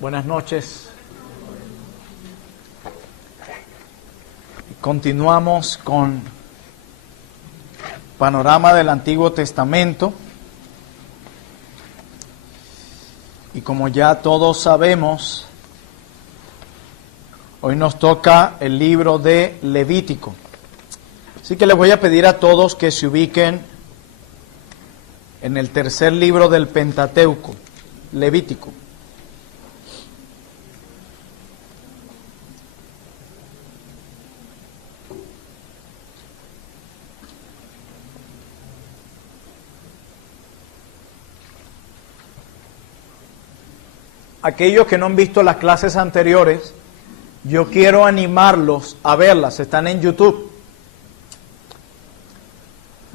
Buenas noches. Continuamos con panorama del Antiguo Testamento. Y como ya todos sabemos, hoy nos toca el libro de Levítico. Así que les voy a pedir a todos que se ubiquen en el tercer libro del Pentateuco, Levítico. Aquellos que no han visto las clases anteriores, yo quiero animarlos a verlas, están en YouTube,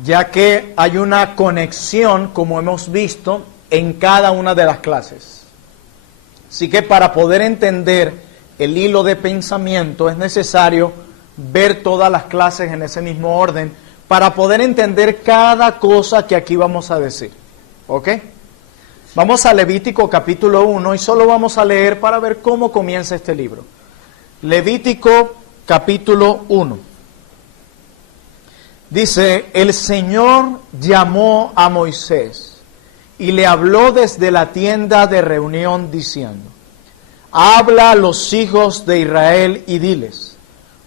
ya que hay una conexión, como hemos visto, en cada una de las clases. Así que para poder entender el hilo de pensamiento es necesario ver todas las clases en ese mismo orden, para poder entender cada cosa que aquí vamos a decir. ¿Ok? Vamos a Levítico capítulo 1 y solo vamos a leer para ver cómo comienza este libro. Levítico capítulo 1. Dice, el Señor llamó a Moisés y le habló desde la tienda de reunión diciendo, habla a los hijos de Israel y diles,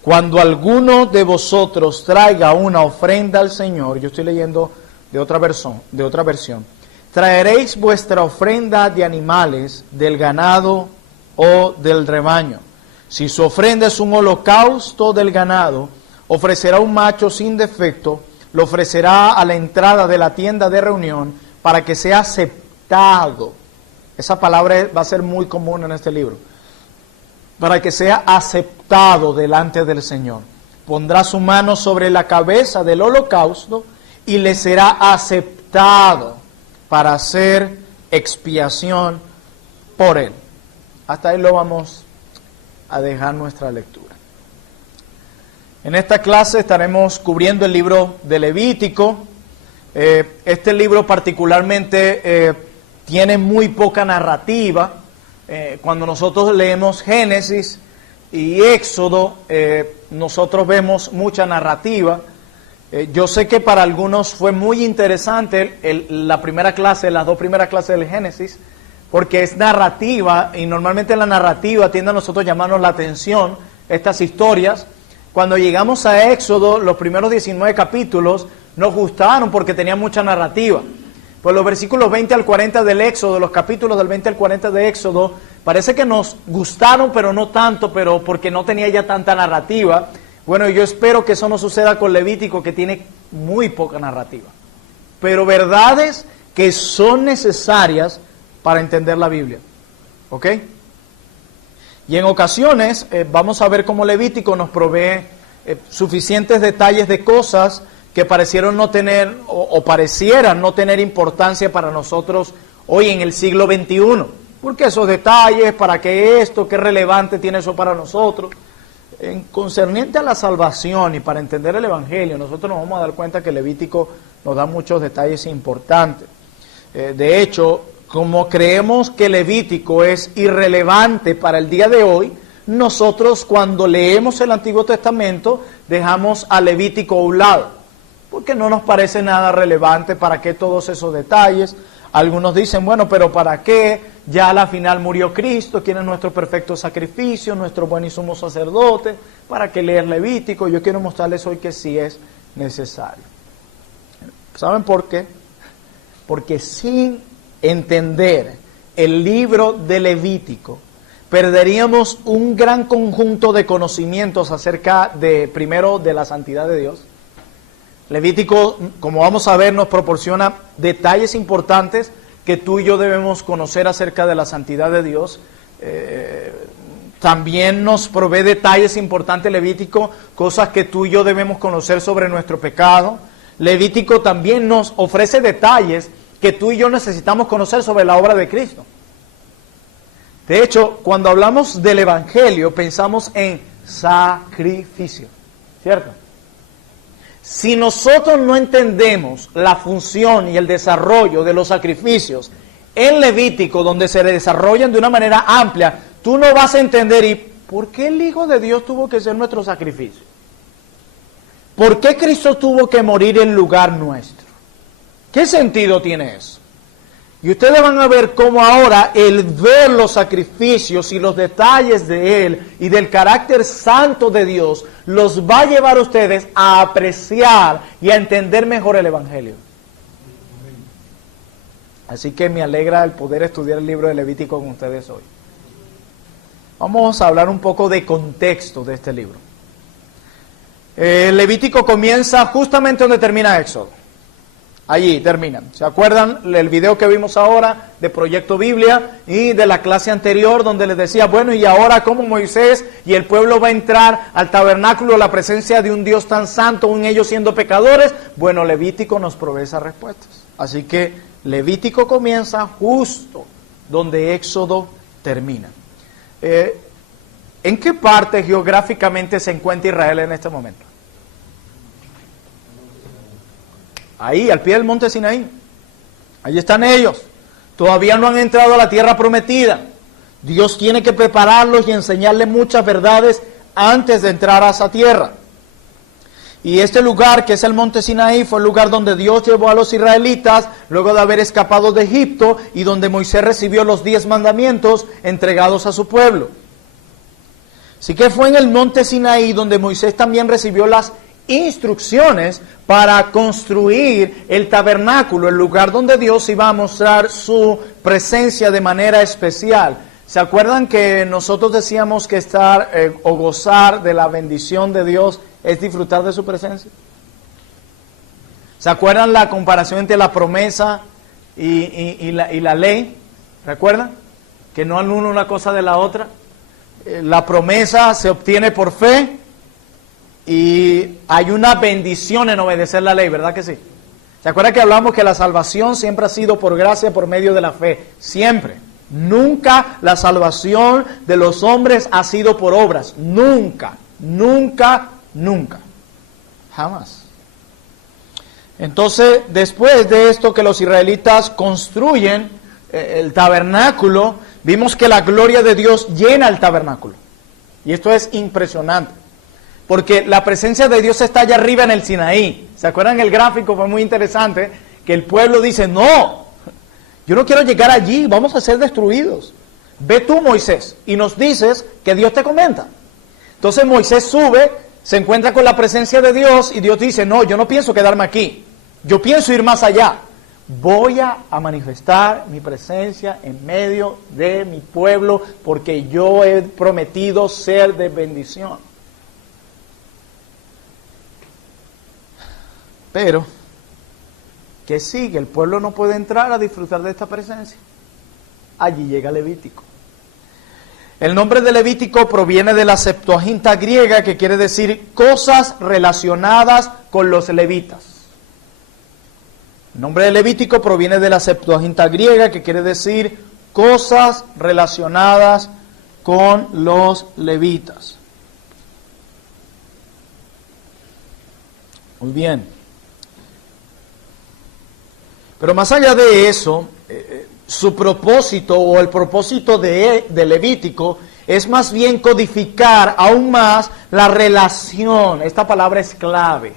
cuando alguno de vosotros traiga una ofrenda al Señor, yo estoy leyendo de otra versión, traeréis vuestra ofrenda de animales, del ganado o del rebaño. Si su ofrenda es un holocausto del ganado, ofrecerá un macho sin defecto, lo ofrecerá a la entrada de la tienda de reunión para que sea aceptado. Esa palabra va a ser muy común en este libro. Para que sea aceptado delante del Señor. Pondrá su mano sobre la cabeza del holocausto y le será aceptado para hacer expiación por él. Hasta ahí lo vamos a dejar nuestra lectura. En esta clase estaremos cubriendo el libro de Levítico. Este libro particularmente tiene muy poca narrativa. Cuando nosotros leemos Génesis y Éxodo, nosotros vemos mucha narrativa. Yo sé que para algunos fue muy interesante la primera clase, las dos primeras clases del Génesis, porque es narrativa y normalmente la narrativa tiende a nosotros llamarnos la atención, estas historias. Cuando llegamos a Éxodo, los primeros 19 capítulos nos gustaron porque tenían mucha narrativa. Pues los versículos 20 al 40 del Éxodo, los capítulos del 20 al 40 de Éxodo, parece que nos gustaron, pero no tanto, pero porque no tenía ya tanta narrativa. Bueno, yo espero que eso no suceda con Levítico, que tiene muy poca narrativa. Pero verdades que son necesarias para entender la Biblia. ¿Ok? Y en ocasiones vamos a ver cómo Levítico nos provee suficientes detalles de cosas que parecieron no tener o parecieran no tener importancia para nosotros hoy en el siglo XXI. ¿Por qué esos detalles? ¿Para qué esto? ¿Qué relevante tiene eso para nosotros? En concerniente a la salvación y para entender el Evangelio, nosotros nos vamos a dar cuenta que Levítico nos da muchos detalles importantes. De hecho, como creemos que Levítico es irrelevante para el día de hoy, nosotros cuando leemos el Antiguo Testamento dejamos a Levítico a un lado, porque no nos parece nada relevante. ¿Para qué todos esos detalles? Algunos dicen, bueno, pero ¿para qué? Ya a la final murió Cristo, quien es nuestro perfecto sacrificio, nuestro buen y sumo sacerdote. ¿Para qué leer Levítico? Yo quiero mostrarles hoy que sí es necesario. ¿Saben por qué? Porque sin entender el libro de Levítico, perderíamos un gran conjunto de conocimientos acerca primero de la santidad de Dios. Levítico, como vamos a ver, nos proporciona detalles importantes que tú y yo debemos conocer acerca de la santidad de Dios. También nos provee detalles importantes Levítico, cosas que tú y yo debemos conocer sobre nuestro pecado. Levítico también nos ofrece detalles que tú y yo necesitamos conocer sobre la obra de Cristo. De hecho, cuando hablamos del Evangelio, pensamos en sacrificio, ¿cierto? Si nosotros no entendemos la función y el desarrollo de los sacrificios en Levítico, donde se desarrollan de una manera amplia, tú no vas a entender, ¿y por qué el Hijo de Dios tuvo que ser nuestro sacrificio? ¿Por qué Cristo tuvo que morir en lugar nuestro? ¿Qué sentido tiene eso? Y ustedes van a ver cómo ahora el ver los sacrificios y los detalles de Él y del carácter santo de Dios los va a llevar a ustedes a apreciar y a entender mejor el Evangelio. Así que me alegra el poder estudiar el libro de Levítico con ustedes hoy. Vamos a hablar un poco de contexto de este libro. Levítico comienza justamente donde termina Éxodo. Allí terminan. ¿Se acuerdan el video que vimos ahora de Proyecto Biblia y de la clase anterior donde les decía, bueno, y ahora cómo Moisés y el pueblo va a entrar al tabernáculo a la presencia de un Dios tan santo, aún ellos siendo pecadores? Bueno, Levítico nos provee esas respuestas. Así que Levítico comienza justo donde Éxodo termina. ¿En qué parte geográficamente se encuentra Israel en este momento? Ahí, al pie del monte Sinaí. Ahí están ellos. Todavía no han entrado a la tierra prometida. Dios tiene que prepararlos y enseñarles muchas verdades antes de entrar a esa tierra. Y este lugar, que es el monte Sinaí, fue el lugar donde Dios llevó a los israelitas luego de haber escapado de Egipto y donde Moisés recibió los 10 mandamientos entregados a su pueblo. Así que fue en el monte Sinaí donde Moisés también recibió las instrucciones para construir el tabernáculo, el lugar donde Dios iba a mostrar su presencia de manera especial. ¿Se acuerdan que nosotros decíamos que estar o gozar de la bendición de Dios es disfrutar de su presencia? ¿Se acuerdan la comparación entre la promesa y la ley? ¿Recuerdan? Que no anulan una cosa de la otra. La promesa se obtiene por fe y hay una bendición en obedecer la ley, ¿verdad que sí? ¿Se acuerdan que hablamos que la salvación siempre ha sido por gracia, por medio de la fe? Siempre. Nunca la salvación de los hombres ha sido por obras. Nunca, nunca, nunca. Jamás. Entonces, después de esto que los israelitas construyen el tabernáculo, vimos que la gloria de Dios llena el tabernáculo. Y esto es impresionante. Porque la presencia de Dios está allá arriba en el Sinaí. ¿Se acuerdan el gráfico? Fue muy interesante. Que el pueblo dice, no, yo no quiero llegar allí, vamos a ser destruidos. Ve tú, Moisés, y nos dices que Dios te comenta. Entonces Moisés sube, se encuentra con la presencia de Dios y Dios dice, no, yo no pienso quedarme aquí. Yo pienso ir más allá. Voy a manifestar mi presencia en medio de mi pueblo porque yo he prometido ser de bendición. Pero, ¿qué sigue? El pueblo no puede entrar a disfrutar de esta presencia. Allí llega Levítico. El nombre de Levítico proviene de la Septuaginta griega, que quiere decir cosas relacionadas con los levitas. El nombre de Levítico proviene de la Septuaginta griega, que quiere decir cosas relacionadas con los levitas. Muy bien. Pero más allá de eso, su propósito o el propósito de Levítico es más bien codificar aún más la relación. Esta palabra es clave.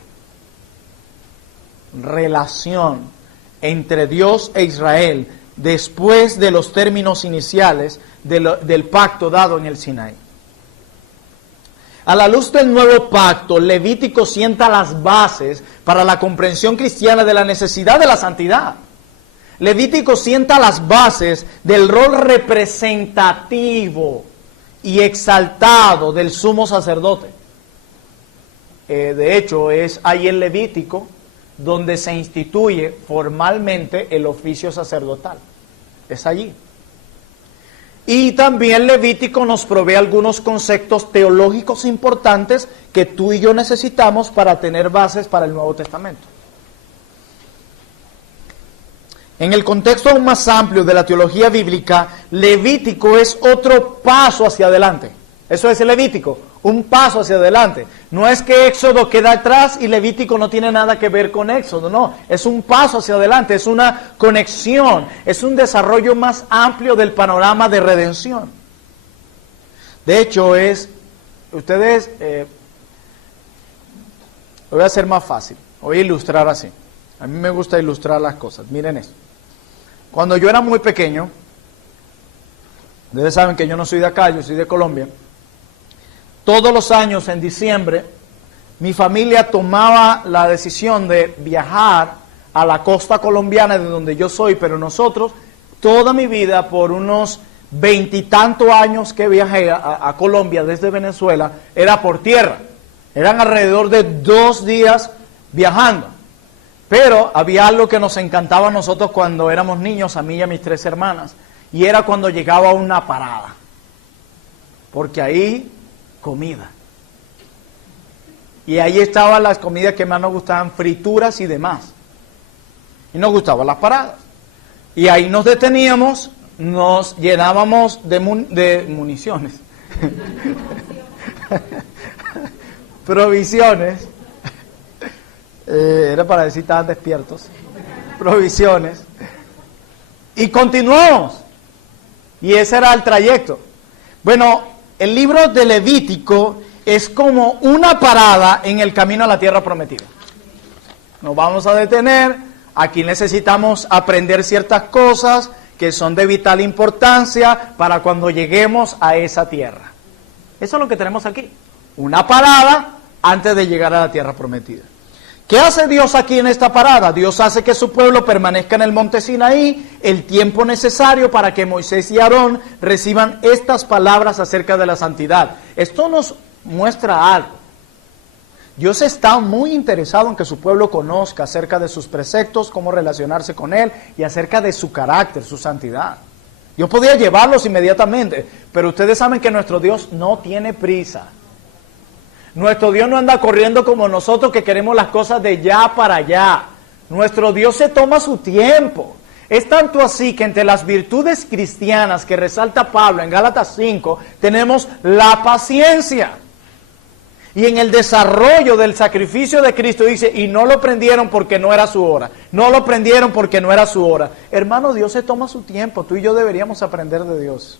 Relación entre Dios e Israel después de los términos iniciales del pacto dado en el Sinaí. A la luz del nuevo pacto, Levítico sienta las bases para la comprensión cristiana de la necesidad de la santidad. Levítico sienta las bases del rol representativo y exaltado del sumo sacerdote. De hecho, es ahí en Levítico donde se instituye formalmente el oficio sacerdotal. Es allí. Y también Levítico nos provee algunos conceptos teológicos importantes que tú y yo necesitamos para tener bases para el Nuevo Testamento. En el contexto aún más amplio de la teología bíblica, Levítico es otro paso hacia adelante. Eso es el Levítico, un paso hacia adelante. No es que Éxodo queda atrás y Levítico no tiene nada que ver con Éxodo, no, es un paso hacia adelante, es una conexión, es un desarrollo más amplio del panorama de redención. De hecho, lo voy a hacer más fácil, voy a ilustrar así. A mí me gusta ilustrar las cosas, miren esto. Cuando yo era muy pequeño, ustedes saben que yo no soy de acá, yo soy de Colombia. Todos los años en diciembre, mi familia tomaba la decisión de viajar a la costa colombiana de donde yo soy, pero nosotros, toda mi vida, por unos 20 y tantos años que viajé a Colombia desde Venezuela, era por tierra. Eran alrededor de 2 días viajando. Pero había algo que nos encantaba a nosotros cuando éramos niños, a mí y a mis 3 hermanas, y era cuando llegaba a una parada. Porque ahí comida. Y ahí estaban las comidas que más nos gustaban, frituras y demás. Y nos gustaban las paradas. Y ahí nos deteníamos, nos llenábamos de municiones. Provisiones. Era para decir estaban despiertos. Provisiones. Y continuamos. Y ese era el trayecto. Bueno, el libro de Levítico es como una parada en el camino a la tierra prometida. Nos vamos a detener, aquí necesitamos aprender ciertas cosas que son de vital importancia para cuando lleguemos a esa tierra. Eso es lo que tenemos aquí, una parada antes de llegar a la tierra prometida. ¿Qué hace Dios aquí en esta parada? Dios hace que su pueblo permanezca en el monte Sinaí el tiempo necesario para que Moisés y Aarón reciban estas palabras acerca de la santidad. Esto nos muestra algo. Dios está muy interesado en que su pueblo conozca acerca de sus preceptos, cómo relacionarse con Él y acerca de su carácter, su santidad. Yo podía llevarlos inmediatamente, pero ustedes saben que nuestro Dios no tiene prisa. Nuestro Dios no anda corriendo como nosotros que queremos las cosas de ya para allá. Nuestro Dios se toma su tiempo. Es tanto así que entre las virtudes cristianas que resalta Pablo en Gálatas 5, tenemos la paciencia. Y en el desarrollo del sacrificio de Cristo dice, y no lo prendieron porque no era su hora. No lo prendieron porque no era su hora. Hermano, Dios se toma su tiempo. Tú y yo deberíamos aprender de Dios.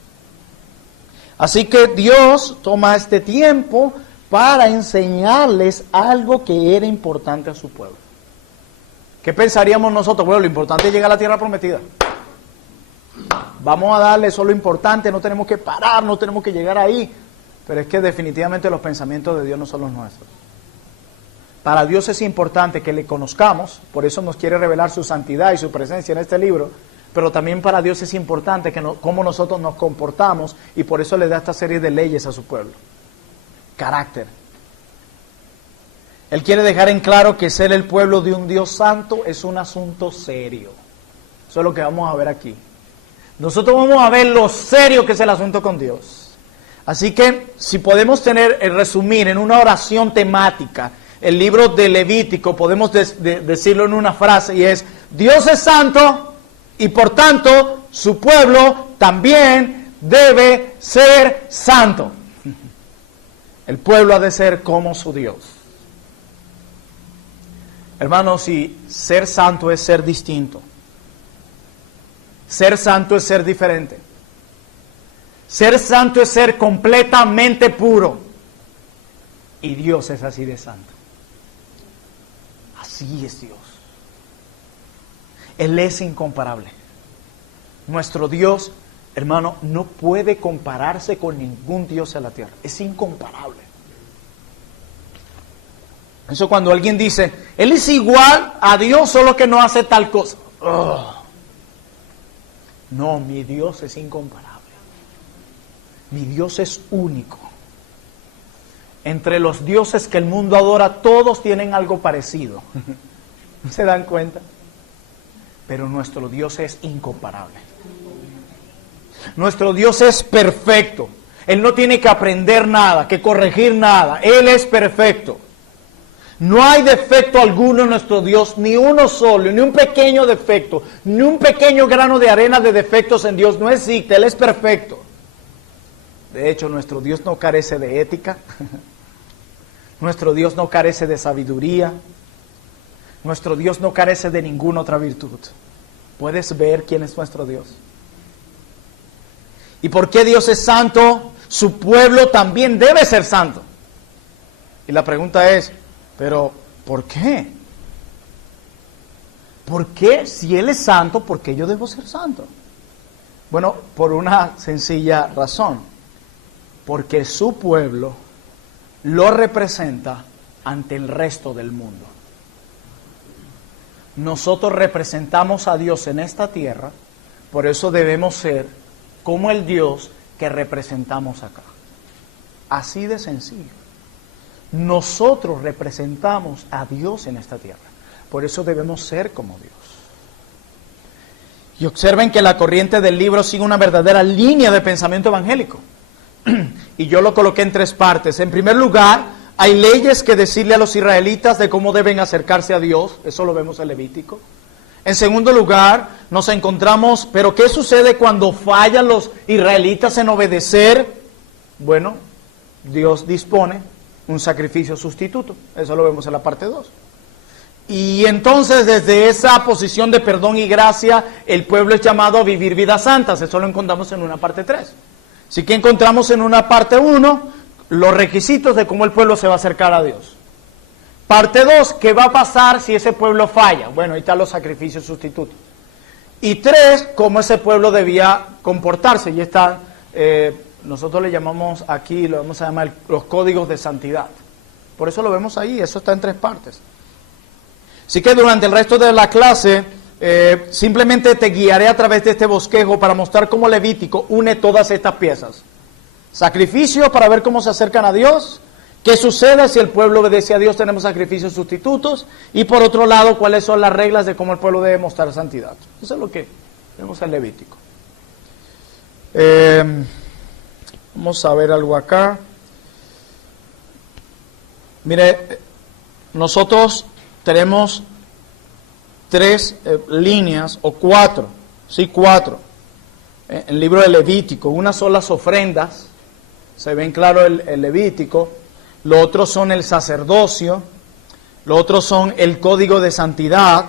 Así que Dios toma este tiempo para enseñarles algo que era importante a su pueblo. ¿Qué pensaríamos nosotros? Bueno, lo importante es llegar a la tierra prometida. Vamos a darle eso lo importante, no tenemos que parar, no tenemos que llegar ahí. Pero es que definitivamente los pensamientos de Dios no son los nuestros. Para Dios es importante que le conozcamos, por eso nos quiere revelar su santidad y su presencia en este libro, pero también para Dios es importante que cómo nosotros nos comportamos y por eso le da esta serie de leyes a su pueblo. Carácter. Él quiere dejar en claro que ser el pueblo de un Dios santo es un asunto serio. Eso es lo que vamos a ver aquí. Nosotros vamos a ver lo serio que es el asunto con Dios. Así que si podemos resumir en una oración temática el libro de Levítico, podemos decirlo en una frase y es: Dios es santo y por tanto su pueblo también debe ser santo. El pueblo ha de ser como su Dios. Hermanos, si ser santo es ser distinto, ser santo es ser diferente, ser santo es ser completamente puro, y Dios es así de santo. Así es Dios. Él es incomparable. Nuestro Dios, hermano, no puede compararse con ningún Dios en la tierra. Es incomparable. Eso cuando alguien dice, Él es igual a Dios, solo que no hace tal cosa. Oh. No, mi Dios es incomparable. Mi Dios es único. Entre los dioses que el mundo adora, todos tienen algo parecido. ¿Se dan cuenta? Pero nuestro Dios es incomparable. Nuestro Dios es perfecto. Él no tiene que aprender nada, que corregir nada. Él es perfecto. No hay defecto alguno en nuestro Dios, ni uno solo, ni un pequeño defecto, ni un pequeño grano de arena de defectos en Dios. No existe, Él es perfecto. De hecho, nuestro Dios no carece de ética. Nuestro Dios no carece de sabiduría. Nuestro Dios no carece de ninguna otra virtud. ¿Puedes ver quién es nuestro Dios? ¿Y por qué Dios es santo? Su pueblo también debe ser santo. Y la pregunta es, ¿pero por qué? ¿Por qué si Él es santo, por qué yo debo ser santo? Bueno, por una sencilla razón. Porque su pueblo lo representa ante el resto del mundo. Nosotros representamos a Dios en esta tierra, por eso debemos ser como el Dios que representamos acá. Así de sencillo. Nosotros representamos a Dios en esta tierra, por eso debemos ser como Dios. Y observen que la corriente del libro sigue una verdadera línea de pensamiento evangélico. Y yo lo coloqué en 3 partes. En primer lugar, hay leyes que decirle a los israelitas de cómo deben acercarse a Dios. Eso lo vemos en Levítico. En segundo lugar, nos encontramos, pero ¿qué sucede cuando fallan los israelitas en obedecer? Bueno, Dios dispone un sacrificio sustituto. Eso lo vemos en la parte 2. Y entonces, desde esa posición de perdón y gracia, el pueblo es llamado a vivir vidas santas. Eso lo encontramos en una parte 3. Así que encontramos en una parte 1 los requisitos de cómo el pueblo se va a acercar a Dios. Parte 2, ¿qué va a pasar si ese pueblo falla? Bueno, ahí están los sacrificios sustitutos. Y 3, cómo ese pueblo debía comportarse. Y está, nosotros le llamamos aquí, lo vamos a llamar los códigos de santidad. Por eso lo vemos ahí, eso está en 3 partes. Así que durante el resto de la clase, simplemente te guiaré a través de este bosquejo para mostrar cómo Levítico une todas estas piezas. Sacrificios para ver cómo se acercan a Dios. ¿Qué sucede si el pueblo obedece a Dios? Tenemos sacrificios sustitutos. Y por otro lado, ¿cuáles son las reglas de cómo el pueblo debe mostrar santidad? Eso es lo que vemos en Levítico. Vamos a ver algo acá. Mire, nosotros tenemos 3 líneas, o 4, sí, 4, en el libro de Levítico. Una son las ofrendas, se ven claro el Levítico. Lo otro son el sacerdocio, lo otro son el código de santidad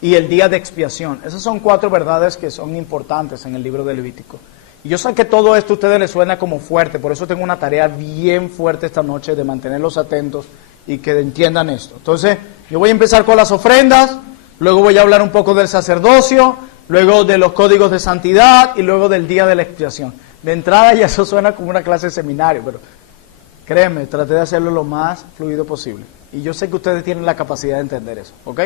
y el día de expiación. Esas son 4 verdades que son importantes en el libro de Levítico. Y yo sé que todo esto a ustedes les suena como fuerte, por eso tengo una tarea bien fuerte esta noche de mantenerlos atentos y que entiendan esto. Entonces, yo voy a empezar con las ofrendas, luego voy a hablar un poco del sacerdocio, luego de los códigos de santidad y luego del día de la expiación. De entrada ya eso suena como una clase de seminario, pero créeme, traté de hacerlo lo más fluido posible. Y yo sé que ustedes tienen la capacidad de entender eso, ¿ok?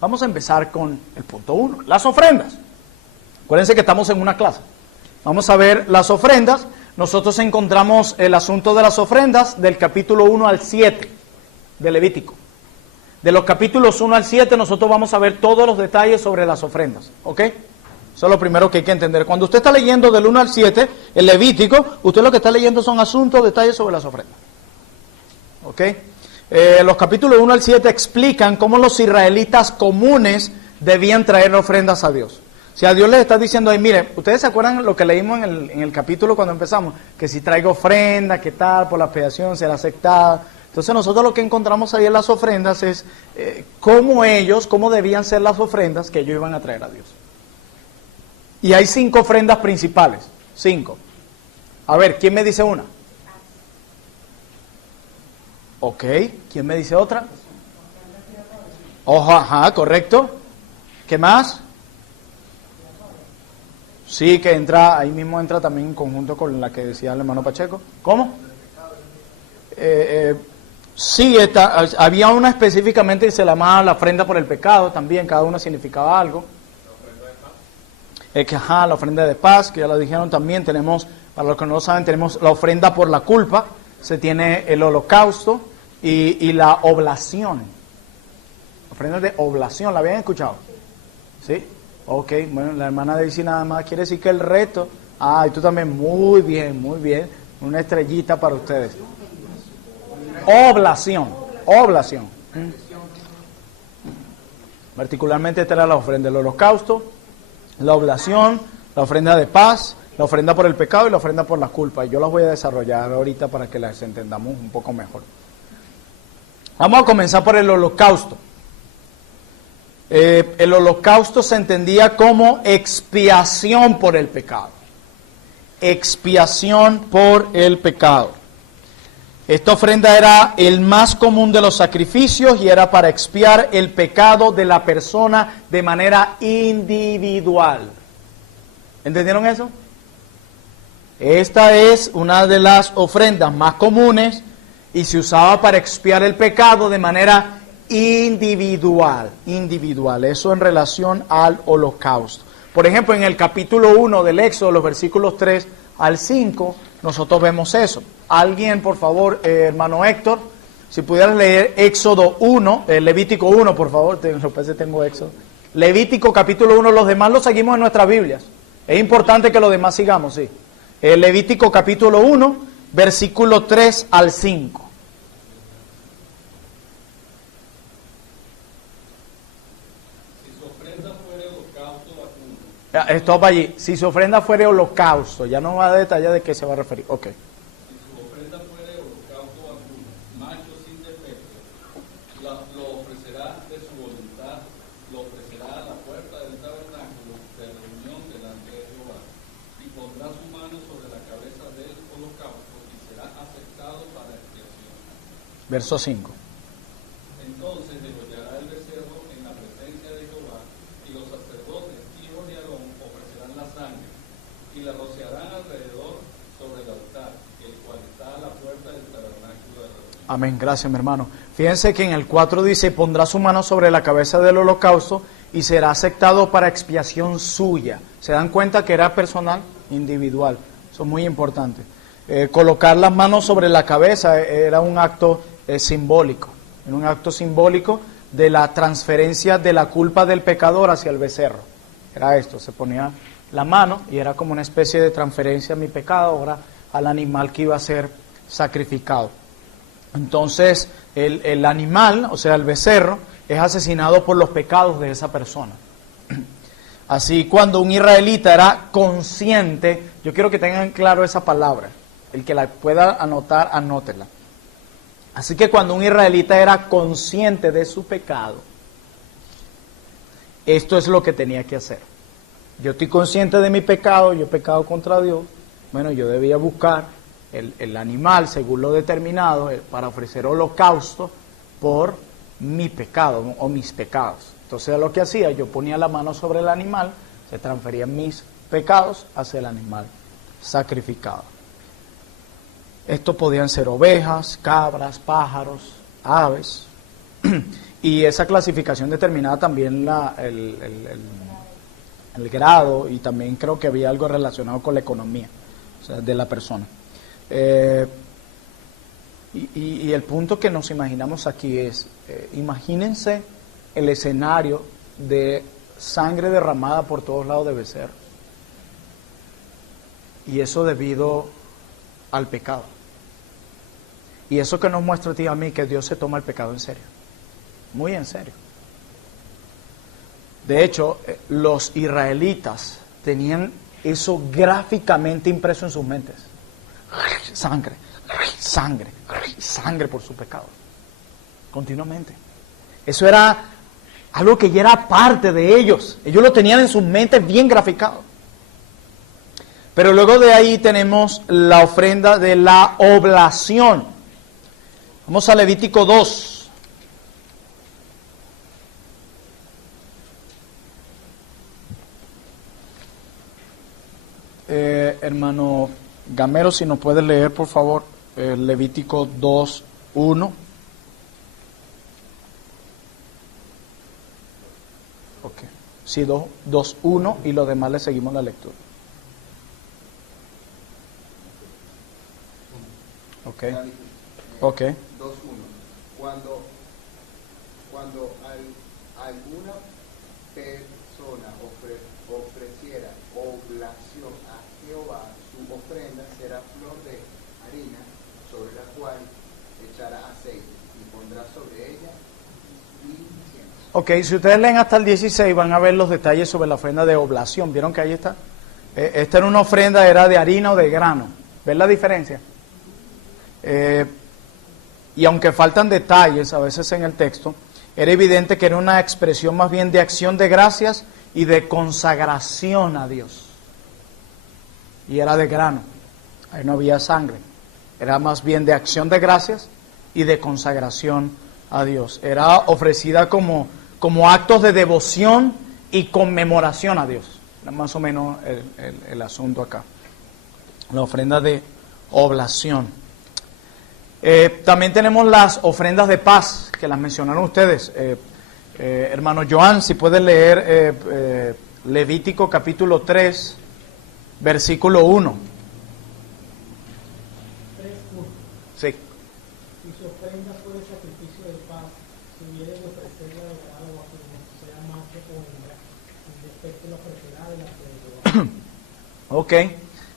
Vamos a empezar con el punto 1, las ofrendas. Acuérdense que estamos en una clase. Vamos a ver las ofrendas. Nosotros encontramos el asunto de las ofrendas del capítulo 1 al 7 de Levítico. De los capítulos 1 al 7 nosotros vamos a ver todos los detalles sobre las ofrendas, ¿ok? Eso es lo primero que hay que entender. Cuando usted está leyendo del 1 al 7, el Levítico, usted lo que está leyendo son asuntos, detalles sobre las ofrendas. ¿Ok? Los capítulos 1 al 7 explican cómo los israelitas comunes debían traer ofrendas a Dios. Si a Dios les está diciendo ahí, mire, ¿ustedes se acuerdan lo que leímos en el capítulo cuando empezamos? Que si traigo ofrenda, ¿qué tal? Por la expiación será aceptada. Entonces nosotros lo que encontramos ahí en las ofrendas es cómo debían ser las ofrendas que ellos iban a traer a Dios. Y hay 5 ofrendas principales. 5. A ver, ¿quién me dice una? Ok, ¿quién me dice otra? Ojo, ajá, correcto. ¿Qué más? Sí, que entra, ahí mismo entra también en conjunto con la que decía el hermano Pacheco. ¿Cómo? Sí, había una específicamente que se llamaba la ofrenda por el pecado también, cada una significaba algo. La ofrenda de paz, que ya lo dijeron también. Tenemos, para los que no lo saben, tenemos la ofrenda por la culpa, se tiene el holocausto y la oblación. Ofrenda de oblación, ¿la habían escuchado? ¿Sí? Ok, bueno, la hermana Daisy nada más quiere decir que el reto, y tú también, muy bien, una estrellita para ustedes. Oblación. Particularmente esta era la ofrenda del holocausto, la oblación, La ofrenda de paz, la ofrenda por el pecado y la ofrenda por la culpa. Y yo las voy a desarrollar ahorita para que las entendamos un poco mejor. Vamos a comenzar por el holocausto. El holocausto se entendía como expiación por el pecado. Expiación por el pecado. Esta ofrenda era el más común de los sacrificios y era para expiar el pecado de la persona de manera individual. ¿Entendieron eso? Esta es una de las ofrendas más comunes y se usaba para expiar el pecado de manera individual. Eso en relación al holocausto. Por ejemplo, en el capítulo 1 del Éxodo, los versículos 3 al 5, nosotros vemos eso. Alguien, por favor, hermano Héctor, si pudieras leer Éxodo 1, Levítico 1, por favor, tengo Éxodo. Levítico capítulo 1, los demás los seguimos en nuestras Biblias. Es importante que los demás sigamos, sí. Levítico capítulo 1, versículo 3 al 5. Esto va allí. Si su ofrenda fuere holocausto, ya no va a detallar de qué se va a referir. Ok. Si su ofrenda fuere holocausto vacuno, macho sin defecto, lo ofrecerá de su voluntad, lo ofrecerá a la puerta del tabernáculo de reunión delante de Jehová, y pondrá su mano sobre la cabeza del holocausto y será aceptado para expiación. Verso 5. Entonces degollará el becerro en la presencia de Jehová, y los sacerdotes, hijos de Aarón, ofrecerán la sangre, y la rociarán alrededor sobre el altar, el cual está a la puerta del tabernáculo de reunión. Amén, gracias mi hermano. Fíjense que en el 4 dice, pondrá su mano sobre la cabeza del holocausto y será aceptado para expiación suya. ¿Se dan cuenta que era personal? Individual. Eso es muy importante. Colocar las manos sobre la cabeza era un acto simbólico. Era un acto simbólico de la transferencia de la culpa del pecador hacia el becerro. Era esto, se ponía la mano y era como una especie de transferencia de mi pecado ahora al animal que iba a ser sacrificado. Entonces, el animal, o sea, el becerro, es asesinado por los pecados de esa persona. Así, cuando un israelita era consciente, yo quiero que tengan claro esa palabra, el que la pueda anotar, anótela. Así que cuando un israelita era consciente de su pecado, esto es lo que tenía que hacer. Yo estoy consciente de mi pecado, yo he pecado contra Dios, bueno, yo debía buscar el animal según lo determinado para ofrecer holocausto por mi pecado o mis pecados. Entonces lo que hacía, yo ponía la mano sobre el animal, se transferían mis pecados hacia el animal sacrificado. Esto podían ser ovejas, cabras, pájaros, aves. Y esa clasificación determinaba también el grado y también creo que había algo relacionado con la economía, o sea, de la persona. Y el punto que nos imaginamos aquí es, imagínense el escenario de sangre derramada por todos lados de becerro. Y eso debido al pecado. Y eso que nos muestra a ti y a mí que Dios se toma el pecado en serio. Muy en serio. De hecho, los israelitas tenían eso gráficamente impreso en sus mentes. Sangre, sangre, sangre por su pecado. Continuamente. Eso era algo que ya era parte de ellos. Ellos lo tenían en sus mentes bien graficado. Pero luego de ahí tenemos la ofrenda de la oblación. Vamos a Levítico 2. Hermano Gamero, si nos puede leer, por favor, Levítico 2, 1. Ok. Sí, 2, 1 y los demás le seguimos la lectura. Ok. Ok. 2.1. Cuando alguna persona ofreciera oblación a Jehová, su ofrenda será flor de harina, sobre la cual echará aceite y pondrá sobre ella incienso. Ok, si ustedes leen hasta el 16 van a ver los detalles sobre la ofrenda de oblación. ¿Vieron que ahí está? Esta era una ofrenda, era de harina o de grano. ¿Ves la diferencia? Y aunque faltan detalles a veces en el texto, era evidente que era una expresión más bien de acción de gracias y de consagración a Dios. Y era de grano, ahí no había sangre. Era más bien de acción de gracias y de consagración a Dios. Era ofrecida como actos de devoción y conmemoración a Dios. Era más o menos el asunto acá. La ofrenda de oblación. También tenemos las ofrendas de paz, que las mencionaron ustedes. Hermano Joan, si puede leer Levítico capítulo 3, versículo 1. 3:1. Sí. Si su ofrenda fuere sacrificio de paz, si hubiere de ofrecerla de grado o vacuno, sea macho o hembra, en defecto la ofrecerá delante de Jehová. Ok.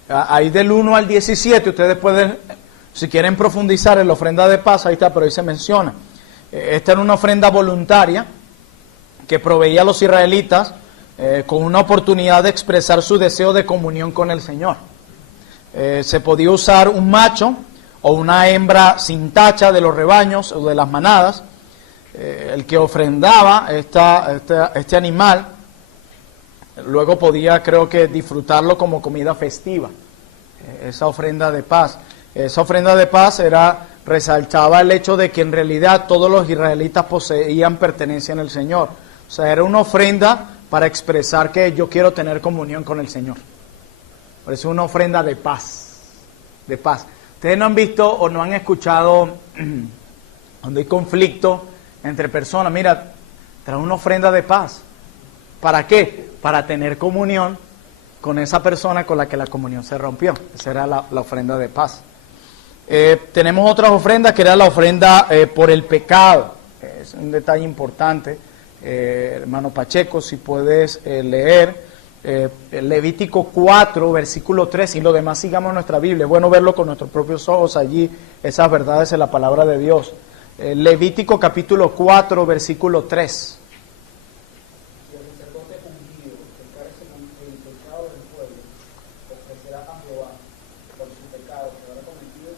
Ahí del 1 al 17, ustedes pueden, si quieren profundizar en la ofrenda de paz, ahí está, pero ahí se menciona. Esta era una ofrenda voluntaria que proveía a los israelitas con una oportunidad de expresar su deseo de comunión con el Señor. Se podía usar un macho o una hembra sin tacha de los rebaños o de las manadas. El que ofrendaba este animal luego podía, creo que, disfrutarlo como comida festiva. Esa ofrenda de paz. Esa ofrenda de paz resaltaba el hecho de que en realidad todos los israelitas poseían pertenencia en el Señor. O sea, era una ofrenda para expresar que yo quiero tener comunión con el Señor. Por eso es una ofrenda de paz. De paz. Ustedes no han visto o no han escuchado cuando hay conflicto entre personas. Mira, trae una ofrenda de paz. ¿Para qué? Para tener comunión con esa persona con la que la comunión se rompió. Esa era la ofrenda de paz. Tenemos otras ofrendas, que era la ofrenda por el pecado. Es un detalle importante. Hermano Pacheco, si puedes leer Levítico 4, versículo 3, y lo demás sigamos nuestra Biblia. Es bueno verlo con nuestros propios ojos allí, esas verdades en la palabra de Dios. Levítico capítulo 4, versículo 3. Si el sacerdote judío pecare el pecado del pueblo, ofrecerá a Jehová por su pecado que habrá cometido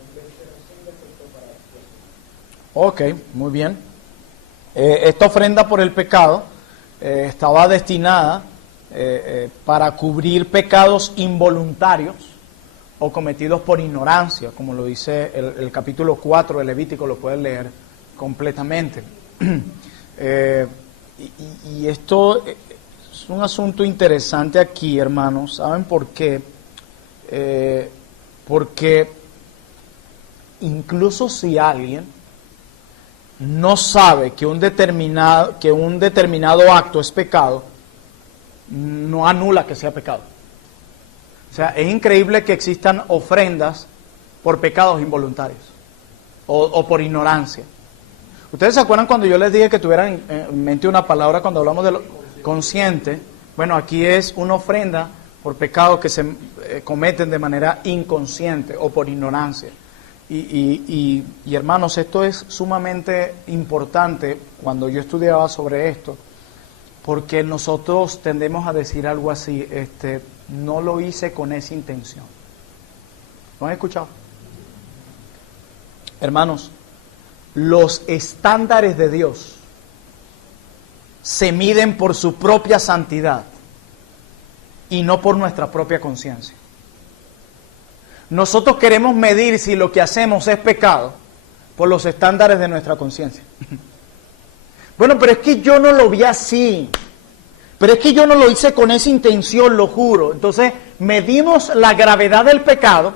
un becerro sin defecto para expiación. Ok, muy bien. Esta ofrenda por el pecado estaba destinada para cubrir pecados involuntarios o cometidos por ignorancia, como lo dice el capítulo 4 de Levítico, lo pueden leer completamente. Y esto es un asunto interesante aquí, hermanos. ¿Saben por qué? Porque incluso si alguien no sabe que un determinado acto es pecado, no anula que sea pecado. O sea, es increíble que existan ofrendas por pecados involuntarios o por ignorancia. ¿Ustedes se acuerdan cuando yo les dije que tuvieran en mente una palabra cuando hablamos de lo consciente? Bueno, aquí es una ofrenda por pecados que se cometen de manera inconsciente o por ignorancia. Y hermanos, esto es sumamente importante cuando yo estudiaba sobre esto, porque nosotros tendemos a decir algo así, no lo hice con esa intención. ¿Lo han escuchado? Hermanos, los estándares de Dios se miden por su propia santidad y no por nuestra propia conciencia. Nosotros queremos medir si lo que hacemos es pecado por los estándares de nuestra conciencia. Bueno, pero es que yo no lo vi así. Pero es que yo no lo hice con esa intención, lo juro. Entonces, medimos la gravedad del pecado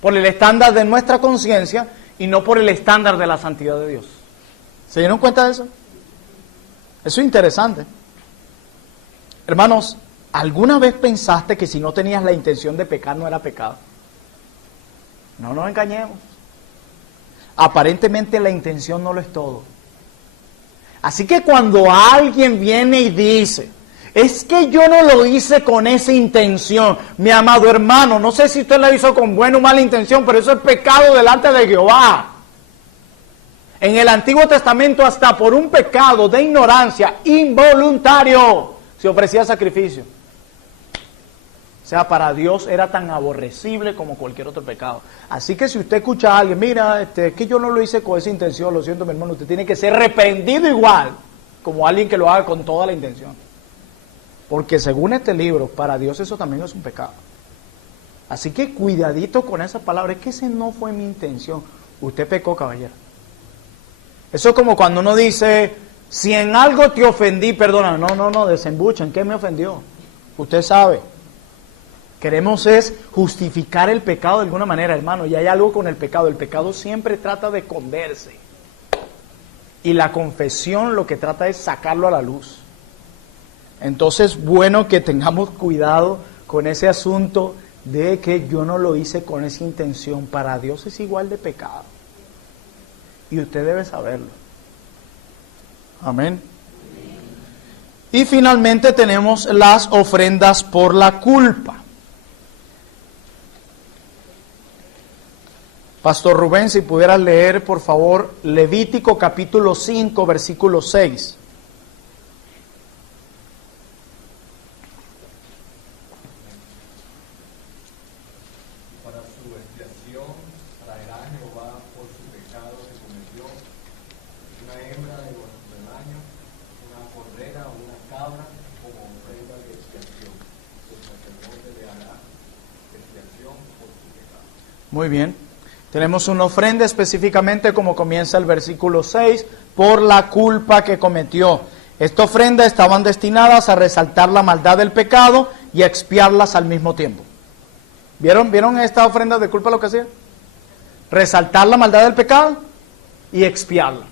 por el estándar de nuestra conciencia y no por el estándar de la santidad de Dios. ¿Se dieron cuenta de eso? Eso es interesante. Hermanos, ¿alguna vez pensaste que si no tenías la intención de pecar no era pecado? No nos engañemos. Aparentemente la intención no lo es todo. Así que cuando alguien viene y dice, es que yo no lo hice con esa intención, mi amado hermano, no sé si usted lo hizo con buena o mala intención, pero eso es pecado delante de Jehová. En el Antiguo Testamento, hasta por un pecado de ignorancia involuntario, se ofrecía sacrificio. O sea, para Dios era tan aborrecible como cualquier otro pecado. Así que si usted escucha a alguien, mira, es que yo no lo hice con esa intención, lo siento mi hermano, usted tiene que ser reprendido igual como alguien que lo haga con toda la intención. Porque según este libro, para Dios eso también es un pecado. Así que cuidadito con esa palabra, es que esa no fue mi intención. Usted pecó, caballero. Eso es como cuando uno dice, si en algo te ofendí, perdona. No, desembucha, ¿en qué me ofendió? Usted sabe. Queremos es justificar el pecado de alguna manera, hermano, y hay algo con el pecado. El pecado siempre trata de esconderse. Y la confesión lo que trata es sacarlo a la luz. Entonces, bueno que tengamos cuidado con ese asunto de que yo no lo hice con esa intención. Para Dios es igual de pecado. Y usted debe saberlo. Amén. Y finalmente tenemos las ofrendas por la culpa. Pastor Rubén, si pudieras leer, por favor, Levítico capítulo 5, versículo 6. Para su expiación traerá Jehová por su pecado que cometió una hembra de rebaño, una cordera o una cabra como ofrenda de expiación. El sacerdote le hará expiación por su pecado. Muy bien. Tenemos una ofrenda específicamente, como comienza el versículo 6, por la culpa que cometió. Esta ofrenda estaban destinadas a resaltar la maldad del pecado y a expiarlas al mismo tiempo. ¿Vieron esta ofrenda de culpa lo que hacía? Resaltar la maldad del pecado y expiarla.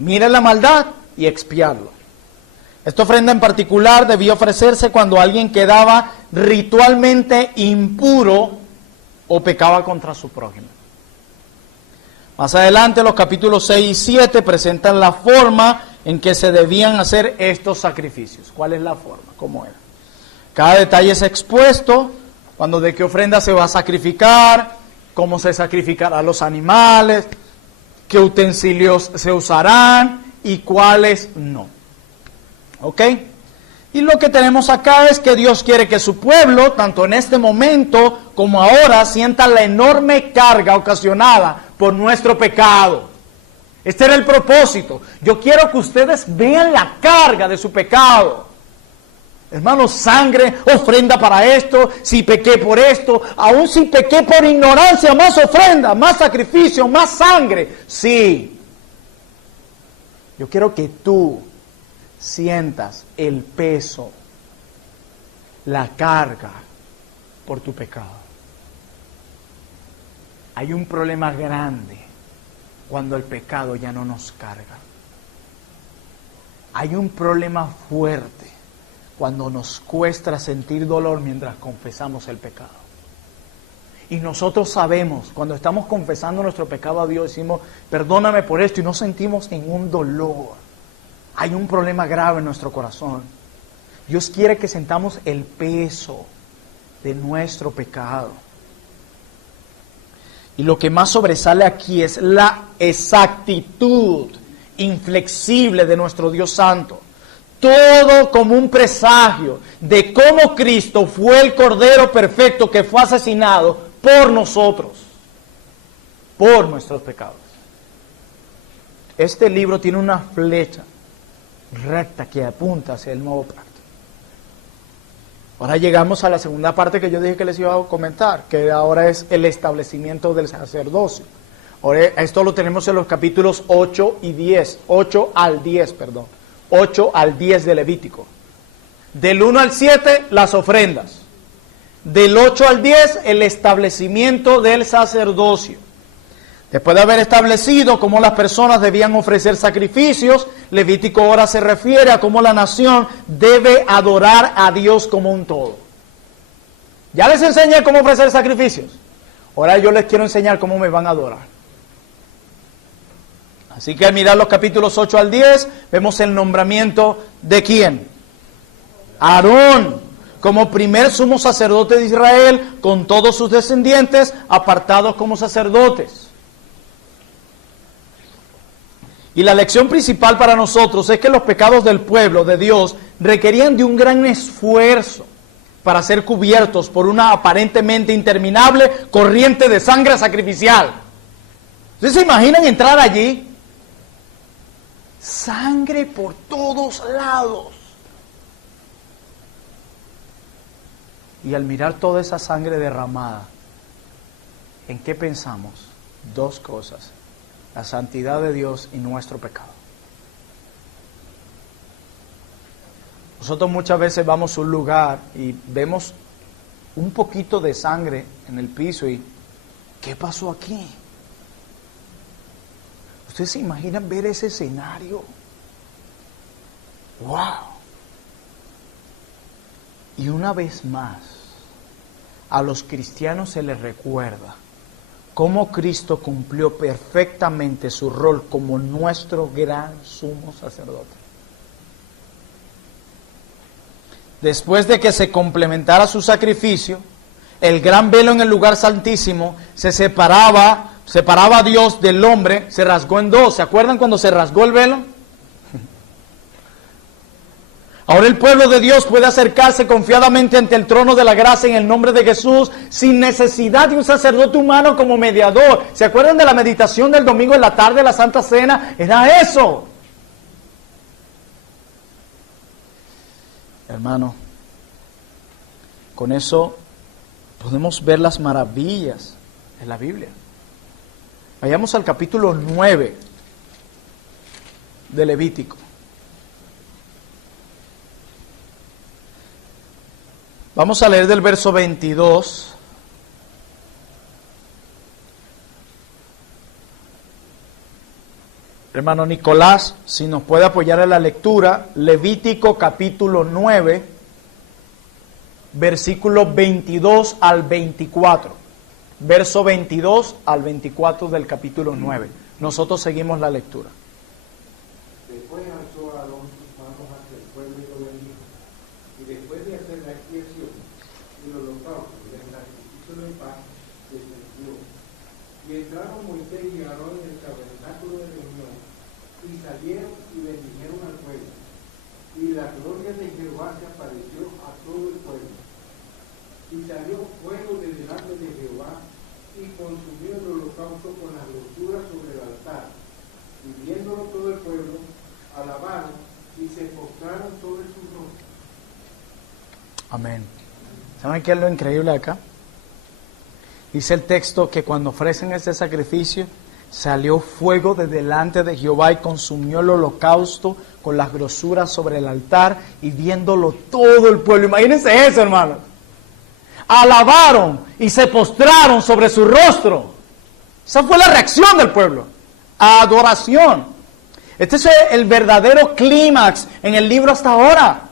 Miren la maldad y expiarlo. Esta ofrenda en particular debía ofrecerse cuando alguien quedaba ritualmente impuro o pecaba contra su prójimo. Más adelante, los capítulos 6 y 7 presentan la forma en que se debían hacer estos sacrificios. ¿Cuál es la forma? ¿Cómo era? Cada detalle es expuesto, cuando de qué ofrenda se va a sacrificar, cómo se sacrificarán los animales, qué utensilios se usarán y cuáles no. ¿Ok? Y lo que tenemos acá es que Dios quiere que su pueblo, tanto en este momento como ahora, sienta la enorme carga ocasionada por nuestro pecado. Este era el propósito. Yo quiero que ustedes vean la carga de su pecado. Hermanos, sangre, ofrenda para esto, si pequé por esto, aún si pequé por ignorancia, más ofrenda, más sacrificio, más sangre. Sí. Yo quiero que tú sientas el peso, la carga por tu pecado. Hay un problema grande cuando el pecado ya no nos carga. Hay un problema fuerte cuando nos cuesta sentir dolor mientras confesamos el pecado. Y nosotros sabemos, cuando estamos confesando nuestro pecado a Dios, decimos, perdóname por esto, y no sentimos ningún dolor. Hay un problema grave en nuestro corazón. Dios quiere que sentamos el peso de nuestro pecado. Y lo que más sobresale aquí es la exactitud inflexible de nuestro Dios Santo. Todo como un presagio de cómo Cristo fue el Cordero perfecto que fue asesinado por nosotros, por nuestros pecados. Este libro tiene una flecha recta que apunta hacia el nuevo pacto. Ahora llegamos a la segunda parte que yo dije que les iba a comentar, que ahora es el establecimiento del sacerdocio. Ahora, esto lo tenemos en los capítulos 8 y 10, 8 al 10 de Levítico. Del 1 al 7, las ofrendas. Del 8 al 10, el establecimiento del sacerdocio. Después de haber establecido cómo las personas debían ofrecer sacrificios, Levítico ahora se refiere a cómo la nación debe adorar a Dios como un todo. Ya les enseñé cómo ofrecer sacrificios. Ahora yo les quiero enseñar cómo me van a adorar. Así que al mirar los capítulos 8 al 10, vemos el nombramiento de ¿quién? Aarón, como primer sumo sacerdote de Israel, con todos sus descendientes apartados como sacerdotes. Y la lección principal para nosotros es que los pecados del pueblo de Dios requerían de un gran esfuerzo para ser cubiertos por una aparentemente interminable corriente de sangre sacrificial. ¿Ustedes se imaginan entrar allí? Sangre por todos lados. Y al mirar toda esa sangre derramada, ¿en qué pensamos? Dos cosas: la santidad de Dios y nuestro pecado. Nosotros muchas veces vamos a un lugar y vemos un poquito de sangre en el piso y ¿qué pasó aquí? ¿Ustedes se imaginan ver ese escenario? ¡Wow! Y una vez más, a los cristianos se les recuerda cómo Cristo cumplió perfectamente su rol como nuestro gran sumo sacerdote. Después de que se complementara su sacrificio, el gran velo en el lugar santísimo se separaba a Dios del hombre, se rasgó en dos. ¿Se acuerdan cuando se rasgó el velo? Ahora el pueblo de Dios puede acercarse confiadamente ante el trono de la gracia en el nombre de Jesús, sin necesidad de un sacerdote humano como mediador. ¿Se acuerdan de la meditación del domingo en la tarde de la Santa Cena? Era eso. Hermano, con eso podemos ver las maravillas de la Biblia. Vayamos al capítulo 9 de Levítico. Vamos a leer del verso 22. Hermano Nicolás, si nos puede apoyar en la lectura, Levítico capítulo 9, versículo 22 al 24. Verso 22 al 24 del capítulo 9. Nosotros seguimos la lectura. Después alzó Aarón sus manos hacia el pueblo y lo bendijo. Y después de hacer la expiación y el holocausto y el sacrificio de paz, descendió. Y entraron Moisés y Aarón en el tabernáculo de reunión, y salieron y bendijeron al pueblo. Y la gloria de Jehová se apareció a todo el pueblo. Y salió fuego de delante de Jehová, y consumió el holocausto con las grosuras sobre el altar. Y viéndolo todo el pueblo, alabaron y se postraron sobre sus rostros. Amén. ¿Saben qué es lo increíble acá? Dice el texto que cuando ofrecen este sacrificio, salió fuego de delante de Jehová y consumió el holocausto con las grosuras sobre el altar, y viéndolo todo el pueblo. Imagínense eso, hermano. Alabaron y se postraron sobre su rostro. Esa fue la reacción del pueblo. Adoración. Este es el verdadero clímax en el libro hasta ahora.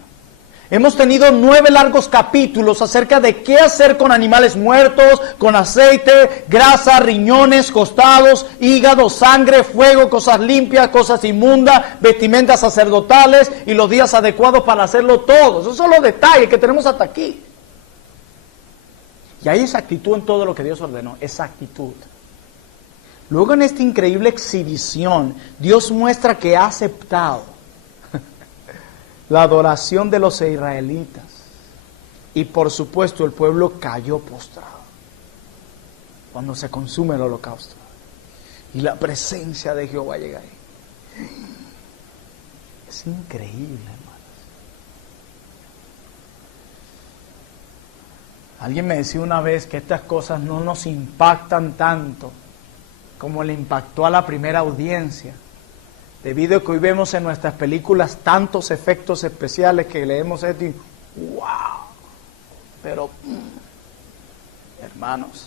Hemos tenido 9 largos capítulos acerca de qué hacer con animales muertos, con aceite, grasa, riñones, costados, hígado, sangre, fuego, cosas limpias, cosas inmundas, vestimentas sacerdotales y los días adecuados para hacerlo todo. Esos son los detalles que tenemos hasta aquí. Y hay exactitud en todo lo que Dios ordenó, exactitud. Luego en esta increíble exhibición, Dios muestra que ha aceptado la adoración de los israelitas. Y por supuesto el pueblo cayó postrado cuando se consume el holocausto. Y la presencia de Jehová llega ahí. Es increíble, hermanos. Alguien me decía una vez que estas cosas no nos impactan tanto como le impactó a la primera audiencia, debido a que hoy vemos en nuestras películas tantos efectos especiales que leemos esto y ¡wow! Pero, hermanos,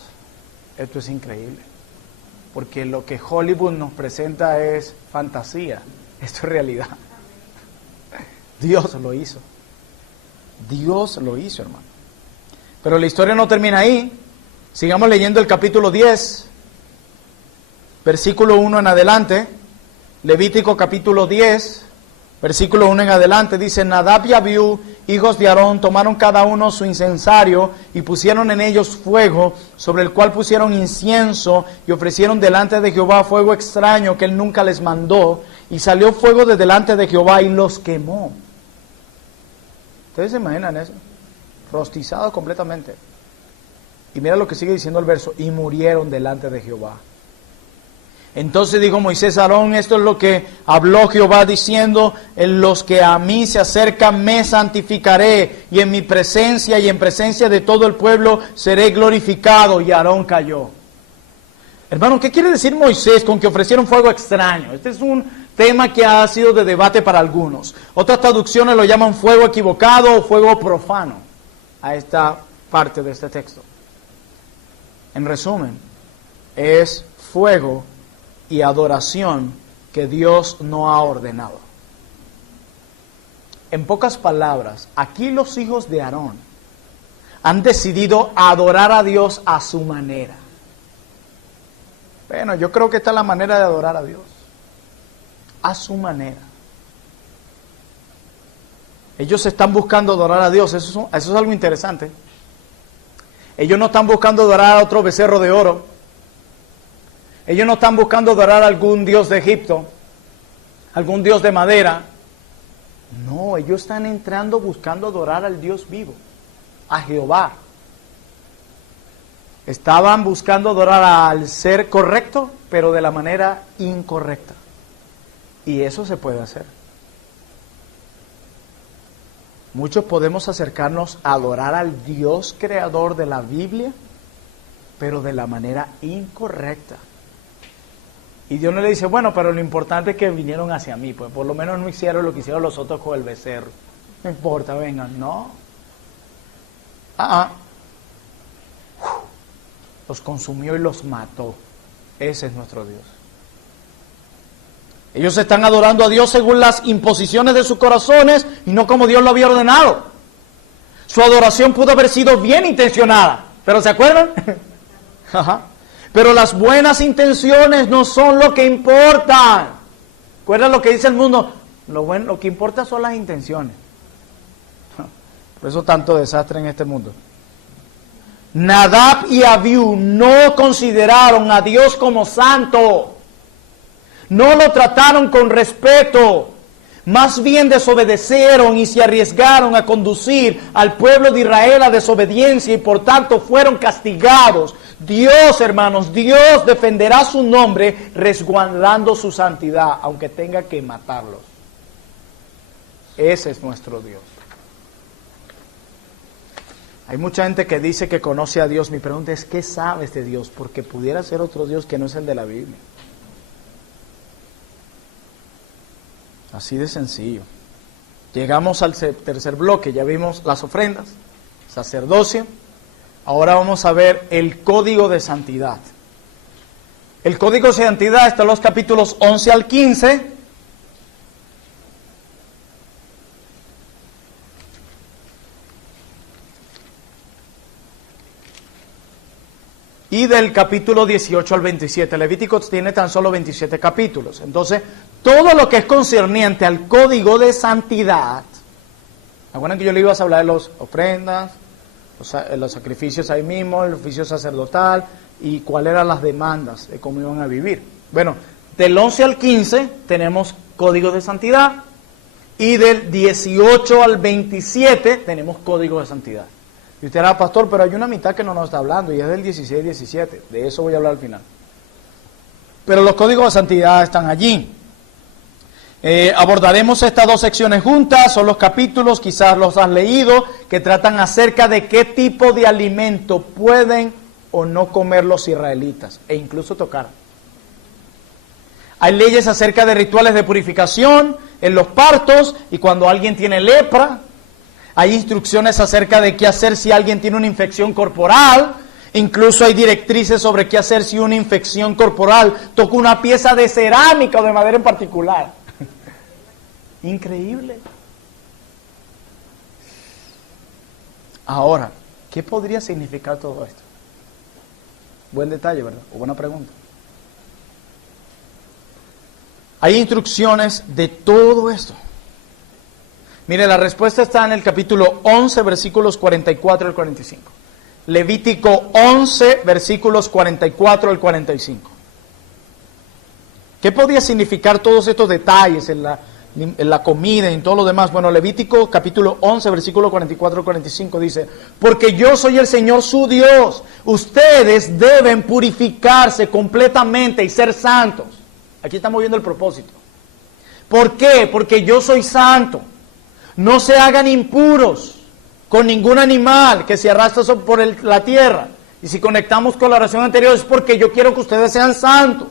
esto es increíble, porque lo que Hollywood nos presenta es fantasía, esto es realidad. Dios lo hizo. Dios lo hizo, hermano. Pero la historia no termina ahí. Sigamos leyendo el capítulo 10, versículo 1 en adelante. Levítico capítulo 10, versículo 1 en adelante. Dice: Nadab y Abiú, hijos de Aarón, tomaron cada uno su incensario y pusieron en ellos fuego, sobre el cual pusieron incienso y ofrecieron delante de Jehová fuego extraño que él nunca les mandó. Y salió fuego de delante de Jehová y los quemó. ¿Ustedes se imaginan eso? rostizados completamente. Y mira lo que sigue diciendo el verso, y murieron delante de Jehová. Entonces dijo Moisés a Aarón, esto es lo que habló Jehová diciendo, en los que a mí se acercan me santificaré, y en mi presencia y en presencia de todo el pueblo seré glorificado. Y Aarón cayó. Hermano, ¿qué quiere decir Moisés con que ofrecieron fuego extraño? Este es un tema que ha sido de debate para algunos. Otras traducciones lo llaman fuego equivocado o fuego profano a esta parte de este texto. En resumen, es fuego y adoración que Dios no ha ordenado. En pocas palabras, aquí los hijos de Aarón han decidido adorar a Dios a su manera. Bueno, yo creo que esta es la manera de adorar a Dios. A su manera. Ellos están buscando adorar a Dios, eso es algo interesante. Ellos no están buscando adorar a otro becerro de oro. Ellos no están buscando adorar a algún dios de Egipto, algún dios de madera. No, ellos están entrando buscando adorar al Dios vivo, a Jehová. Estaban buscando adorar al ser correcto, pero de la manera incorrecta. Y eso se puede hacer. Muchos podemos acercarnos a adorar al Dios creador de la Biblia, pero de la manera incorrecta. Y Dios no le dice, bueno, pero lo importante es que vinieron hacia mí, pues por lo menos no hicieron lo que hicieron los otros con el becerro. No importa, vengan, no. Los consumió y los mató. Ese es nuestro Dios. Ellos están adorando a Dios según las imposiciones de sus corazones y no como Dios lo había ordenado. Su adoración pudo haber sido bien intencionada, ¿pero se acuerdan? Pero las buenas intenciones no son lo que importan. ¿Recuerdan lo que dice el mundo? Lo que importa son las intenciones. Por eso tanto desastre en este mundo. Nadab y Abiú no consideraron a Dios como santo. No lo trataron con respeto. Más bien desobedecieron y se arriesgaron a conducir al pueblo de Israel a desobediencia y por tanto fueron castigados. Dios, hermanos, Dios defenderá su nombre resguardando su santidad, aunque tenga que matarlos. Ese es nuestro Dios. Hay mucha gente que dice que conoce a Dios. Mi pregunta es, ¿qué sabes de Dios? Porque pudiera ser otro Dios que no es el de la Biblia. Así de sencillo. Llegamos al tercer bloque, ya vimos las ofrendas, sacerdocio. Ahora vamos a ver el código de santidad. El código de santidad está en los capítulos 11 al 15. Y del capítulo 18 al 27. Levítico tiene tan solo 27 capítulos. Entonces, todo lo que es concerniente al código de santidad. ¿Recuerdan que yo le iba a hablar de las ofrendas, los sacrificios ahí mismo, el oficio sacerdotal y cuáles eran las demandas de cómo iban a vivir? Bueno, del 11 al 15 tenemos código de santidad y del 18 al 27 tenemos código de santidad. Y usted dirá, pastor, pero hay una mitad que no nos está hablando y es del 16 y 17. De eso voy a hablar al final. Pero los códigos de santidad están allí. Abordaremos estas dos secciones juntas. Son los capítulos, quizás los has leído, que tratan acerca de qué tipo de alimento pueden o no comer los israelitas e incluso tocar. Hay leyes acerca de rituales de purificación en los partos y cuando alguien tiene lepra. Hay instrucciones acerca de qué hacer si alguien tiene una infección corporal. Incluso hay directrices sobre qué hacer si una infección corporal toca una pieza de cerámica o de madera en particular. Increíble. Ahora, ¿qué podría significar todo esto? Buen detalle, ¿verdad? O buena pregunta. Hay instrucciones de todo esto. Mire, la respuesta está en el capítulo 11, versículos 44 al 45. Levítico 11, versículos 44 al 45. ¿Qué podía significar todos estos detalles en en la comida y en todo lo demás. Bueno, Levítico capítulo 11, versículo 44-45 dice, porque yo soy el Señor su Dios, ustedes deben purificarse completamente y ser santos. Aquí estamos viendo el propósito. ¿Por qué? Porque yo soy santo. No se hagan impuros con ningún animal que se arrastra por la tierra. Y si conectamos con la oración anterior es porque yo quiero que ustedes sean santos.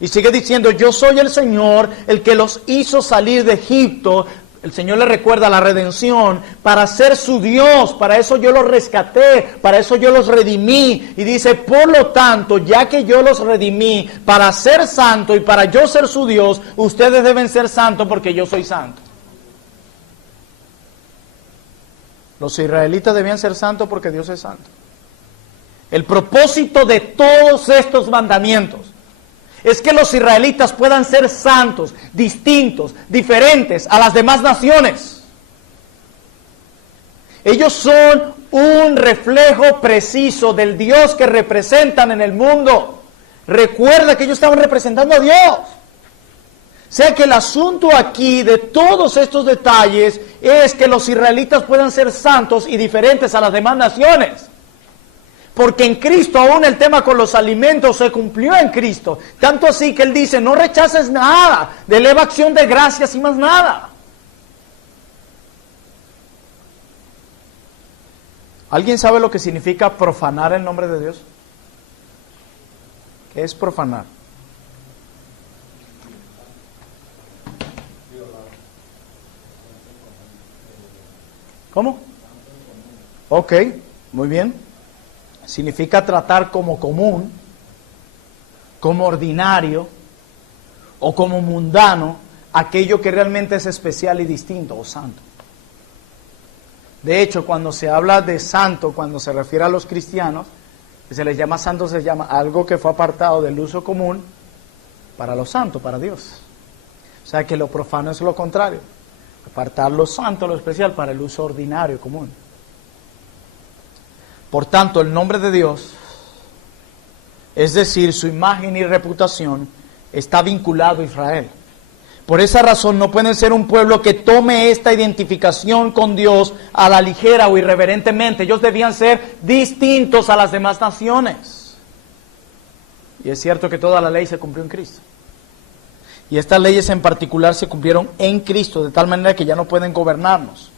Y sigue diciendo, yo soy el Señor, el que los hizo salir de Egipto. El Señor le recuerda la redención para ser su Dios. Para eso yo los rescaté, para eso yo los redimí. Y dice, por lo tanto, ya que yo los redimí para ser santo y para yo ser su Dios, ustedes deben ser santos porque yo soy santo. Los israelitas debían ser santos porque Dios es santo. El propósito de todos estos mandamientos es que los israelitas puedan ser santos, distintos, diferentes a las demás naciones. Ellos son un reflejo preciso del Dios que representan en el mundo. Recuerda que ellos estaban representando a Dios. O sea que el asunto aquí de todos estos detalles es que los israelitas puedan ser santos y diferentes a las demás naciones. Porque en Cristo aún el tema con los alimentos se cumplió en Cristo. Tanto así que Él dice, no rechaces nada, eleva acción de gracias y más nada. ¿Alguien sabe lo que significa profanar el nombre de Dios? ¿Qué es profanar? ¿Cómo? Ok, muy bien. Significa tratar como común, como ordinario o como mundano aquello que realmente es especial y distinto o santo. De hecho, cuando se habla de santo, cuando se refiere a los cristianos, que se les llama santo, se llama algo que fue apartado del uso común para lo santo, para Dios. O sea que lo profano es lo contrario, apartar lo santo, lo especial para el uso ordinario, común. Por tanto, el nombre de Dios, es decir, su imagen y reputación, está vinculado a Israel. Por esa razón no pueden ser un pueblo que tome esta identificación con Dios a la ligera o irreverentemente. Ellos debían ser distintos a las demás naciones. Y es cierto que toda la ley se cumplió en Cristo. Y estas leyes en particular se cumplieron en Cristo, de tal manera que ya no pueden gobernarnos.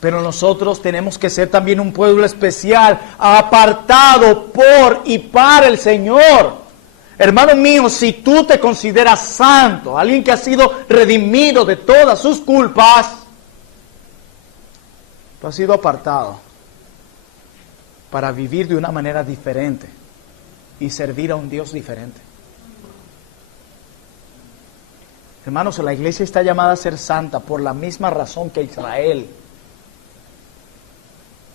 Pero nosotros tenemos que ser también un pueblo especial, apartado por y para el Señor. Hermano mío, si tú te consideras santo, alguien que ha sido redimido de todas sus culpas, tú has sido apartado para vivir de una manera diferente y servir a un Dios diferente. Hermanos, la iglesia está llamada a ser santa por la misma razón que Israel.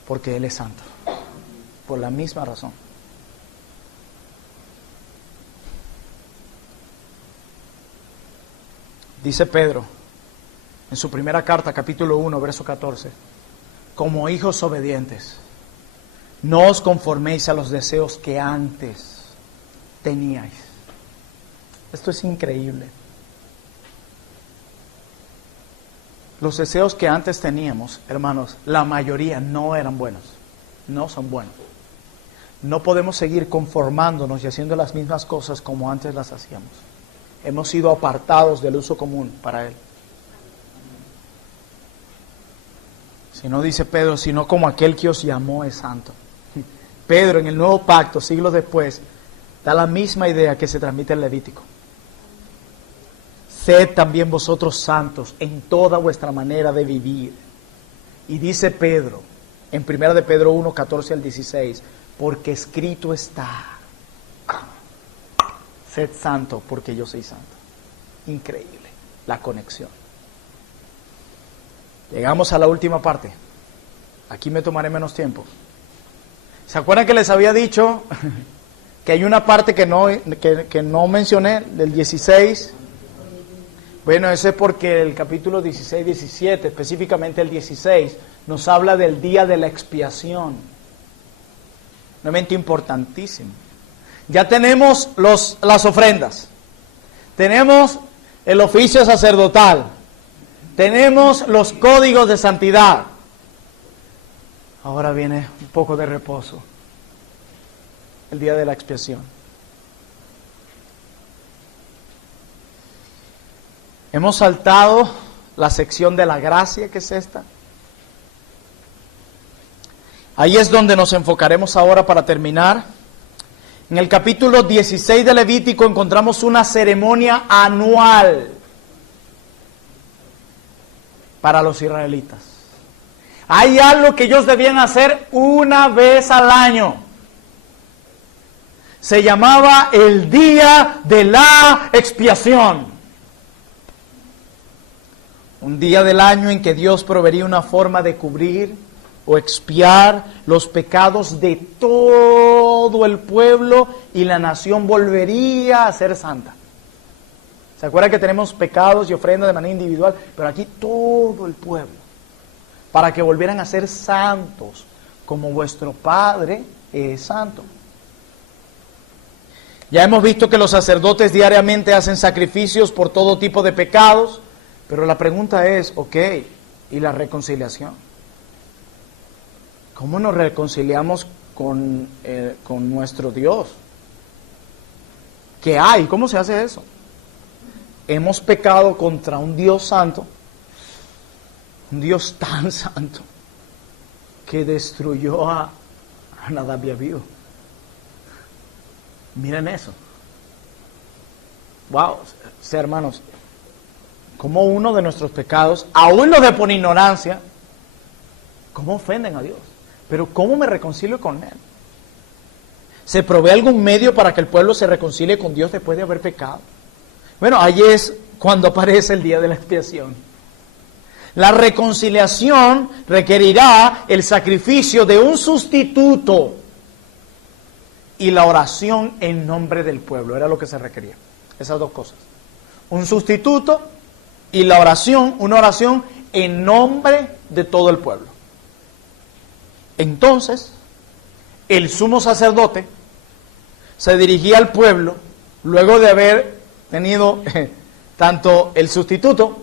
Porque Él es santo. Por la misma razón. Dice Pedro, en su primera carta, capítulo 1, verso 14, como hijos obedientes, no os conforméis a los deseos que antes teníais. Esto es increíble. Los deseos que antes teníamos, hermanos, la mayoría no eran buenos, no son buenos. No podemos seguir conformándonos y haciendo las mismas cosas como antes las hacíamos. Hemos sido apartados del uso común para Él. Si no, dice Pedro, sino como aquel que os llamó es santo. Pedro, en el Nuevo Pacto, siglos después, da la misma idea que se transmite en Levítico. Sed también vosotros santos en toda vuestra manera de vivir. Y dice Pedro, en 1 de Pedro 1, 14 al 16, porque escrito está, sed santo porque yo soy santo. Increíble la conexión. Llegamos a la última parte. Aquí me tomaré menos tiempo. ¿Se acuerdan que les había dicho que hay una parte que no mencioné, del 16? Bueno, eso es porque el capítulo 16, 17, específicamente el 16, nos habla del día de la expiación. Un evento importantísimo. Ya tenemos las ofrendas. Tenemos el oficio sacerdotal. Tenemos los códigos de santidad. Ahora viene un poco de reposo. El día de la expiación. Hemos saltado la sección de la gracia, que es esta. Ahí es donde nos enfocaremos ahora para terminar. En el capítulo 16 de Levítico encontramos una ceremonia anual para los israelitas. Hay algo que ellos debían hacer una vez al año. Se llamaba el día de la expiación. Un día del año en que Dios proveería una forma de cubrir o expiar los pecados de todo el pueblo y la nación volvería a ser santa. ¿Se acuerdan que tenemos pecados y ofrendas de manera individual? Pero aquí todo el pueblo, para que volvieran a ser santos, como vuestro Padre es santo. Ya hemos visto que los sacerdotes diariamente hacen sacrificios por todo tipo de pecados, pero la pregunta es, ok, ¿y la reconciliación? ¿Cómo nos reconciliamos con nuestro Dios? ¿Qué hay? ¿Cómo se hace eso? Hemos pecado contra un Dios santo, un Dios tan santo, que destruyó a Nadab y Abiú. Miren eso. Wow, hermanos, como uno de nuestros pecados, aún los de por ignorancia, ¿cómo ofenden a Dios? Pero ¿cómo me reconcilio con Él? ¿Se provee algún medio para que el pueblo se reconcilie con Dios después de haber pecado? Bueno, ahí es cuando aparece el día de la expiación. La reconciliación requerirá el sacrificio de un sustituto y la oración en nombre del pueblo. Era lo que se requería. Esas dos cosas. Un sustituto y la oración, una oración en nombre de todo el pueblo. Entonces, el sumo sacerdote se dirigía al pueblo luego de haber tenido tanto el sustituto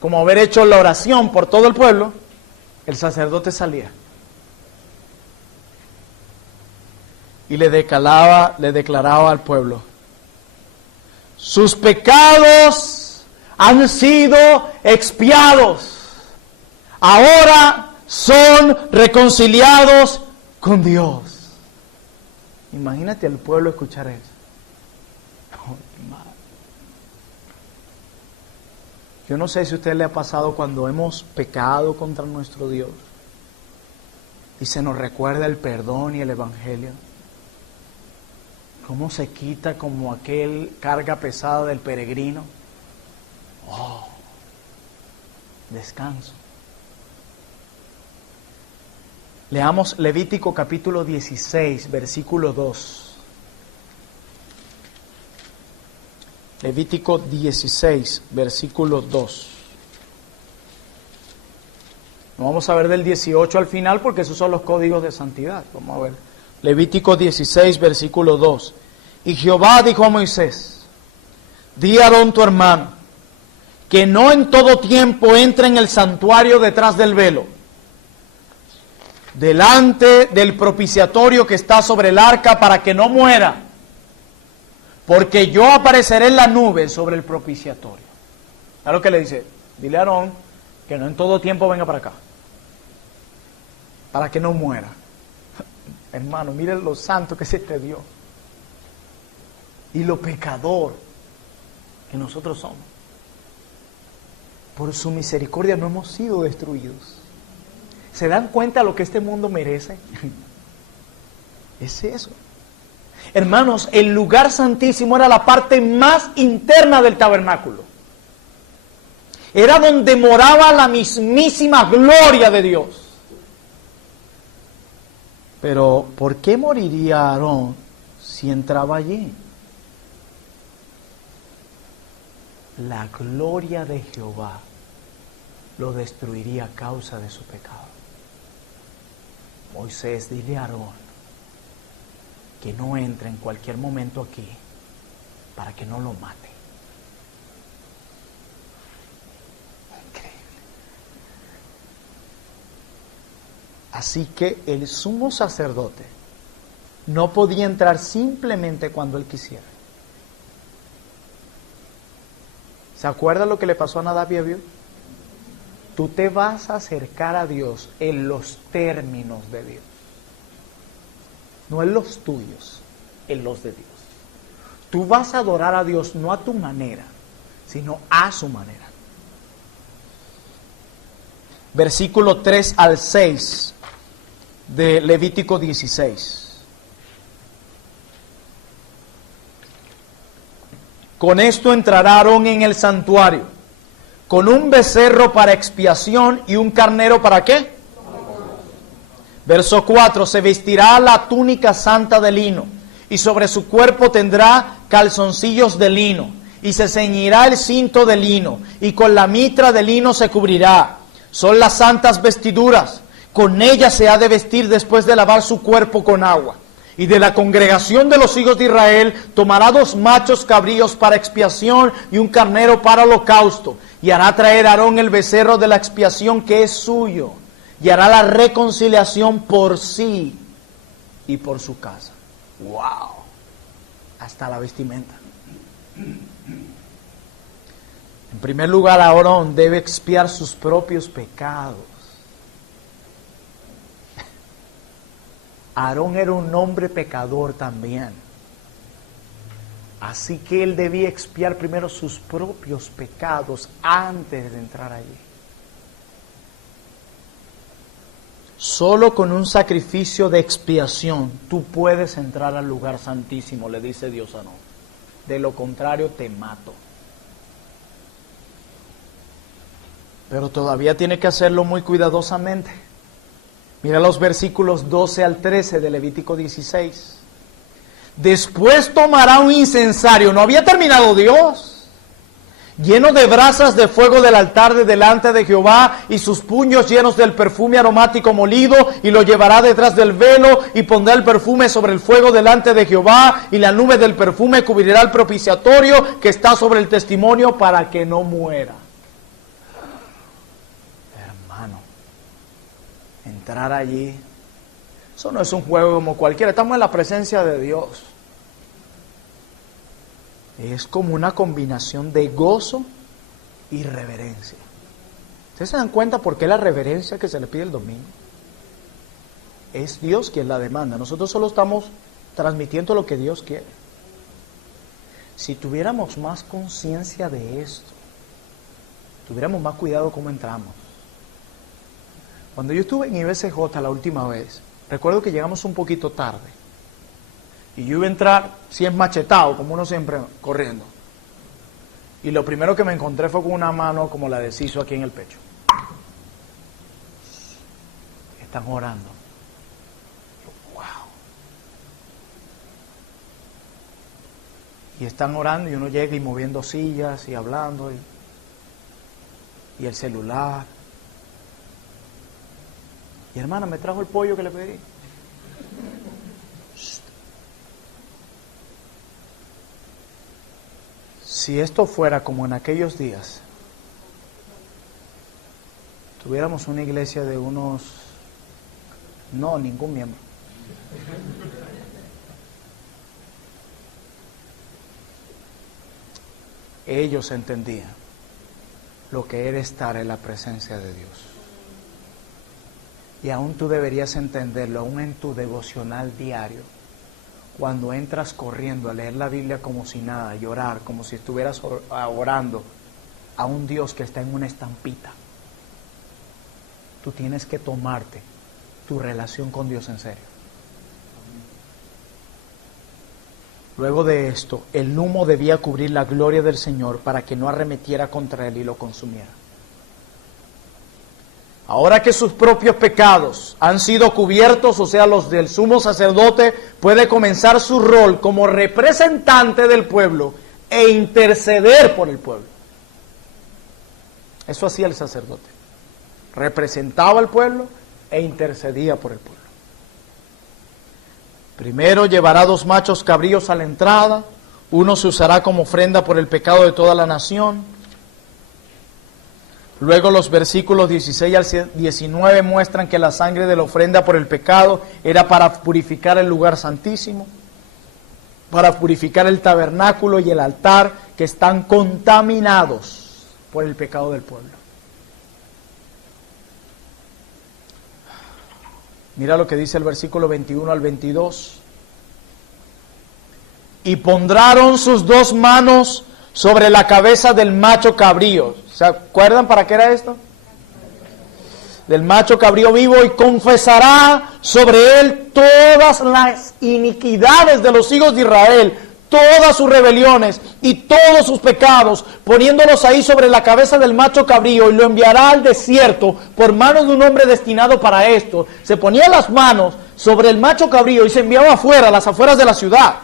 como haber hecho la oración por todo el pueblo. El sacerdote salía y le declaraba al pueblo: sus pecados han sido expiados, ahora son reconciliados con Dios. Imagínate al pueblo escuchar eso. Yo no sé si a usted le ha pasado cuando hemos pecado contra nuestro Dios y se nos recuerda el perdón y el evangelio. Cómo se quita como aquel carga pesada del peregrino. Oh, descanso. Leamos Levítico capítulo 16, versículo 2. Levítico 16, versículo 2. No vamos a ver del 18 al final porque esos son los códigos de santidad. Vamos a ver. Levítico 16, versículo 2. Y Jehová dijo a Moisés: di a Aarón tu hermano que no en todo tiempo entre en el santuario detrás del velo, delante del propiciatorio que está sobre el arca, para que no muera, porque yo apareceré en la nube sobre el propiciatorio. ¿Sabes lo que le dice? Dile a Aarón que no en todo tiempo venga para acá, para que no muera. Hermano, miren lo santo que es este Dios y lo pecador que nosotros somos. Por su misericordia no hemos sido destruidos. ¿Se dan cuenta de lo que este mundo merece? Es eso. Hermanos, el lugar santísimo era la parte más interna del tabernáculo. Era donde moraba la mismísima gloria de Dios. Pero, ¿por qué moriría Aarón si entraba allí? La gloria de Jehová lo destruiría a causa de su pecado. Moisés, dile a Aarón que no entre en cualquier momento aquí para que no lo mate. Increíble. Así que el sumo sacerdote no podía entrar simplemente cuando él quisiera. ¿Se acuerda lo que le pasó a Nadab y Abiú? Tú te vas a acercar a Dios en los términos de Dios. No en los tuyos, en los de Dios. Tú vas a adorar a Dios no a tu manera, sino a su manera. Versículo 3 al 6 de Levítico 16. Con esto entrará Aarón en el santuario, con un becerro para expiación y un carnero ¿para qué? Verso 4, se vestirá la túnica santa de lino, y sobre su cuerpo tendrá calzoncillos de lino, y se ceñirá el cinto de lino, y con la mitra de lino se cubrirá. Son las santas vestiduras, con ellas se ha de vestir después de lavar su cuerpo con agua. Y de la congregación de los hijos de Israel tomará 2 machos cabríos para expiación y un carnero para holocausto. Y hará traer a Aarón el becerro de la expiación que es suyo. Y hará la reconciliación por sí y por su casa. ¡Wow! Hasta la vestimenta. En primer lugar, Aarón debe expiar sus propios pecados. Aarón era un hombre pecador también. Así que él debía expiar primero sus propios pecados antes de entrar allí. Solo con un sacrificio de expiación tú puedes entrar al lugar santísimo, le dice Dios a Aarón. De lo contrario te mato. Pero todavía tiene que hacerlo muy cuidadosamente. Mira los versículos 12 al 13 de Levítico 16. Después tomará un incensario, no había terminado Dios, lleno de brasas de fuego del altar de delante de Jehová, y sus puños llenos del perfume aromático molido, y lo llevará detrás del velo, y pondrá el perfume sobre el fuego delante de Jehová, y la nube del perfume cubrirá el propiciatorio que está sobre el testimonio, para que no muera. Entrar allí, eso no es un juego como cualquiera, estamos en la presencia de Dios. Es como una combinación de gozo y reverencia. ¿Ustedes se dan cuenta por qué la reverencia que se le pide el domingo? Es Dios quien la demanda, nosotros solo estamos transmitiendo lo que Dios quiere. Si tuviéramos más conciencia de esto, tuviéramos más cuidado cómo entramos. Cuando yo estuve en IBCJ la última vez, recuerdo que llegamos un poquito tarde. Y yo iba a entrar, si es machetado, como uno siempre, corriendo. Y lo primero que me encontré fue con una mano como la de Ciso aquí en el pecho. Están orando. Wow. Y están orando y uno llega y moviendo sillas y hablando. Y el celular. Y hermana, me trajo el pollo que le pedí. Si esto fuera como en aquellos días, tuviéramos una iglesia de unos... No, ningún miembro. Ellos entendían lo que era estar en la presencia de Dios. Y aún tú deberías entenderlo, aún en tu devocional diario, cuando entras corriendo a leer la Biblia como si nada, y orar como si estuvieras orando a un Dios que está en una estampita. Tú tienes que tomarte tu relación con Dios en serio. Luego de esto, el humo debía cubrir la gloria del Señor para que no arremetiera contra él y lo consumiera. Ahora que sus propios pecados han sido cubiertos, o sea, los del sumo sacerdote, puede comenzar su rol como representante del pueblo e interceder por el pueblo. Eso hacía el sacerdote. Representaba al pueblo e intercedía por el pueblo. Primero llevará 2 machos cabríos a la entrada, uno se usará como ofrenda por el pecado de toda la nación. Luego los versículos 16 al 19 muestran que la sangre de la ofrenda por el pecado era para purificar el lugar santísimo, para purificar el tabernáculo y el altar, que están contaminados por el pecado del pueblo. Mira lo que dice el versículo 21 al 22. Y pondrán sus 2 manos sobre la cabeza del macho cabrío. ¿Se acuerdan para qué era esto? Del macho cabrío vivo, y confesará sobre él todas las iniquidades de los hijos de Israel, todas sus rebeliones y todos sus pecados, poniéndolos ahí sobre la cabeza del macho cabrío, y lo enviará al desierto por manos de un hombre destinado para esto. Se ponía las manos sobre el macho cabrío y se enviaba afuera, a las afueras de la ciudad.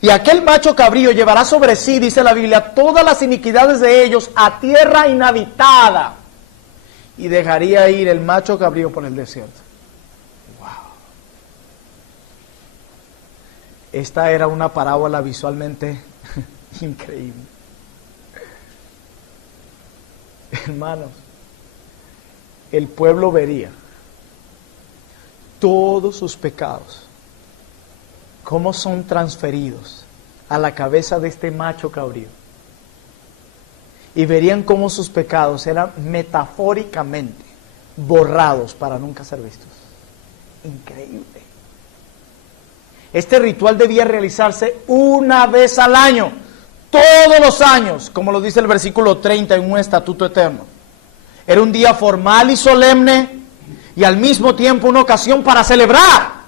Y aquel macho cabrío llevará sobre sí, dice la Biblia, todas las iniquidades de ellos a tierra inhabitada, y dejaría ir el macho cabrío por el desierto. Wow. Esta era una parábola visualmente increíble. Hermanos, el pueblo vería todos sus pecados, cómo son transferidos a la cabeza de este macho cabrío. Y verían cómo sus pecados eran metafóricamente borrados para nunca ser vistos. Increíble. Este ritual debía realizarse una vez al año, todos los años, como lo dice el versículo 30, en un estatuto eterno. Era un día formal y solemne, y al mismo tiempo una ocasión para celebrar.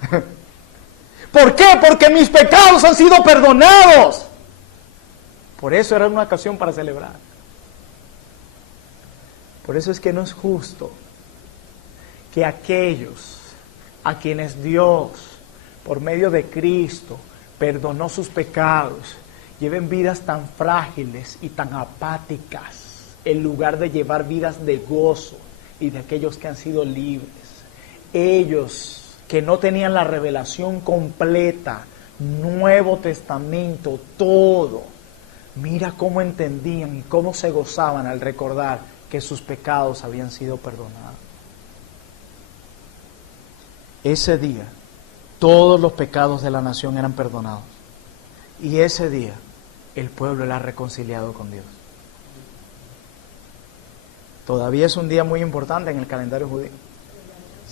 ¿Por qué? Porque mis pecados han sido perdonados. Por eso era una ocasión para celebrar. Por eso es que no es justo que aquellos a quienes Dios, por medio de Cristo, perdonó sus pecados, lleven vidas tan frágiles y tan apáticas, en lugar de llevar vidas de gozo y de aquellos que han sido libres. Ellos que no tenían la revelación completa, Nuevo Testamento, todo, mira cómo entendían y cómo se gozaban al recordar que sus pecados habían sido perdonados. Ese día, todos los pecados de la nación eran perdonados. Y ese día, el pueblo era reconciliado con Dios. Todavía es un día muy importante en el calendario judío.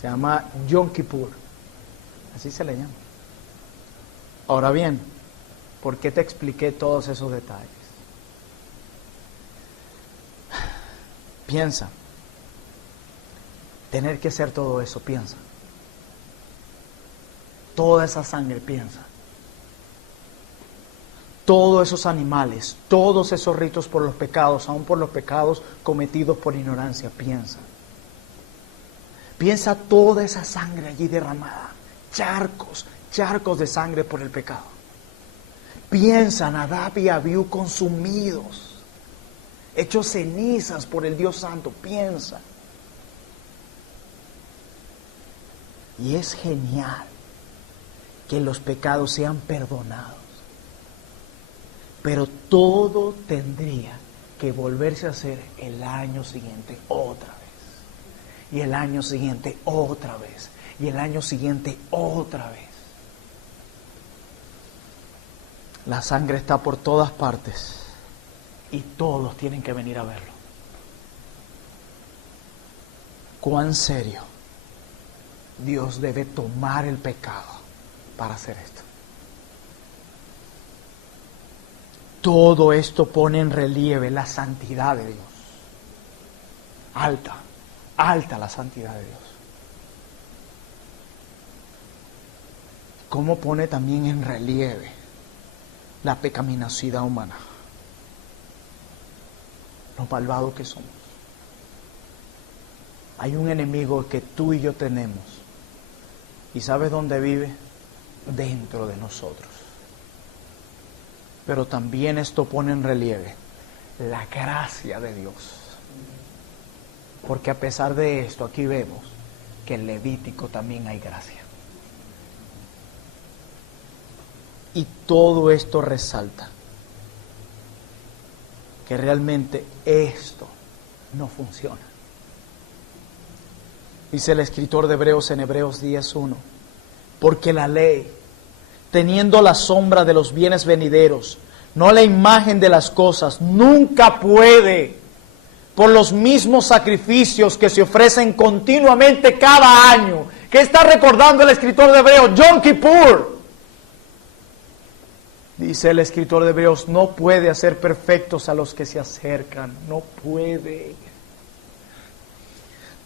Se llama Yom Kippur. Así se le llama. Ahora bien, ¿por qué te expliqué todos esos detalles? Piensa. Tener que hacer todo eso, piensa. Toda esa sangre, piensa. Todos esos animales, todos esos ritos por los pecados, aún por los pecados cometidos por ignorancia, piensa. Piensa toda esa sangre allí derramada, charcos de sangre por el pecado. Piensa Nadab y Abiú consumidos, hechos cenizas por el Dios Santo, piensa. Y es genial que los pecados sean perdonados. Pero todo tendría que volverse a hacer el año siguiente otra vez. Y el año siguiente otra vez. Y el año siguiente otra vez. La sangre está por todas partes. Y todos tienen que venir a verlo. ¿Cuán serio Dios debe tomar el pecado para hacer esto? Todo esto pone en relieve la santidad de Dios. Alta la santidad de Dios. Como pone también en relieve la pecaminosidad humana. Lo malvado que somos. Hay un enemigo que tú y yo tenemos. ¿Y sabes dónde vive? Dentro de nosotros. Pero también esto pone en relieve la gracia de Dios. Porque a pesar de esto, aquí vemos que en Levítico también hay gracia. Y todo esto resalta que realmente esto no funciona. Dice el escritor de Hebreos en Hebreos 10:1, porque la ley, teniendo la sombra de los bienes venideros, no la imagen de las cosas, nunca puede, por los mismos sacrificios que se ofrecen continuamente cada año. ¿Qué está recordando el escritor de Hebreos? Yom Kippur. Dice el escritor de Hebreos, no puede hacer perfectos a los que se acercan, no puede.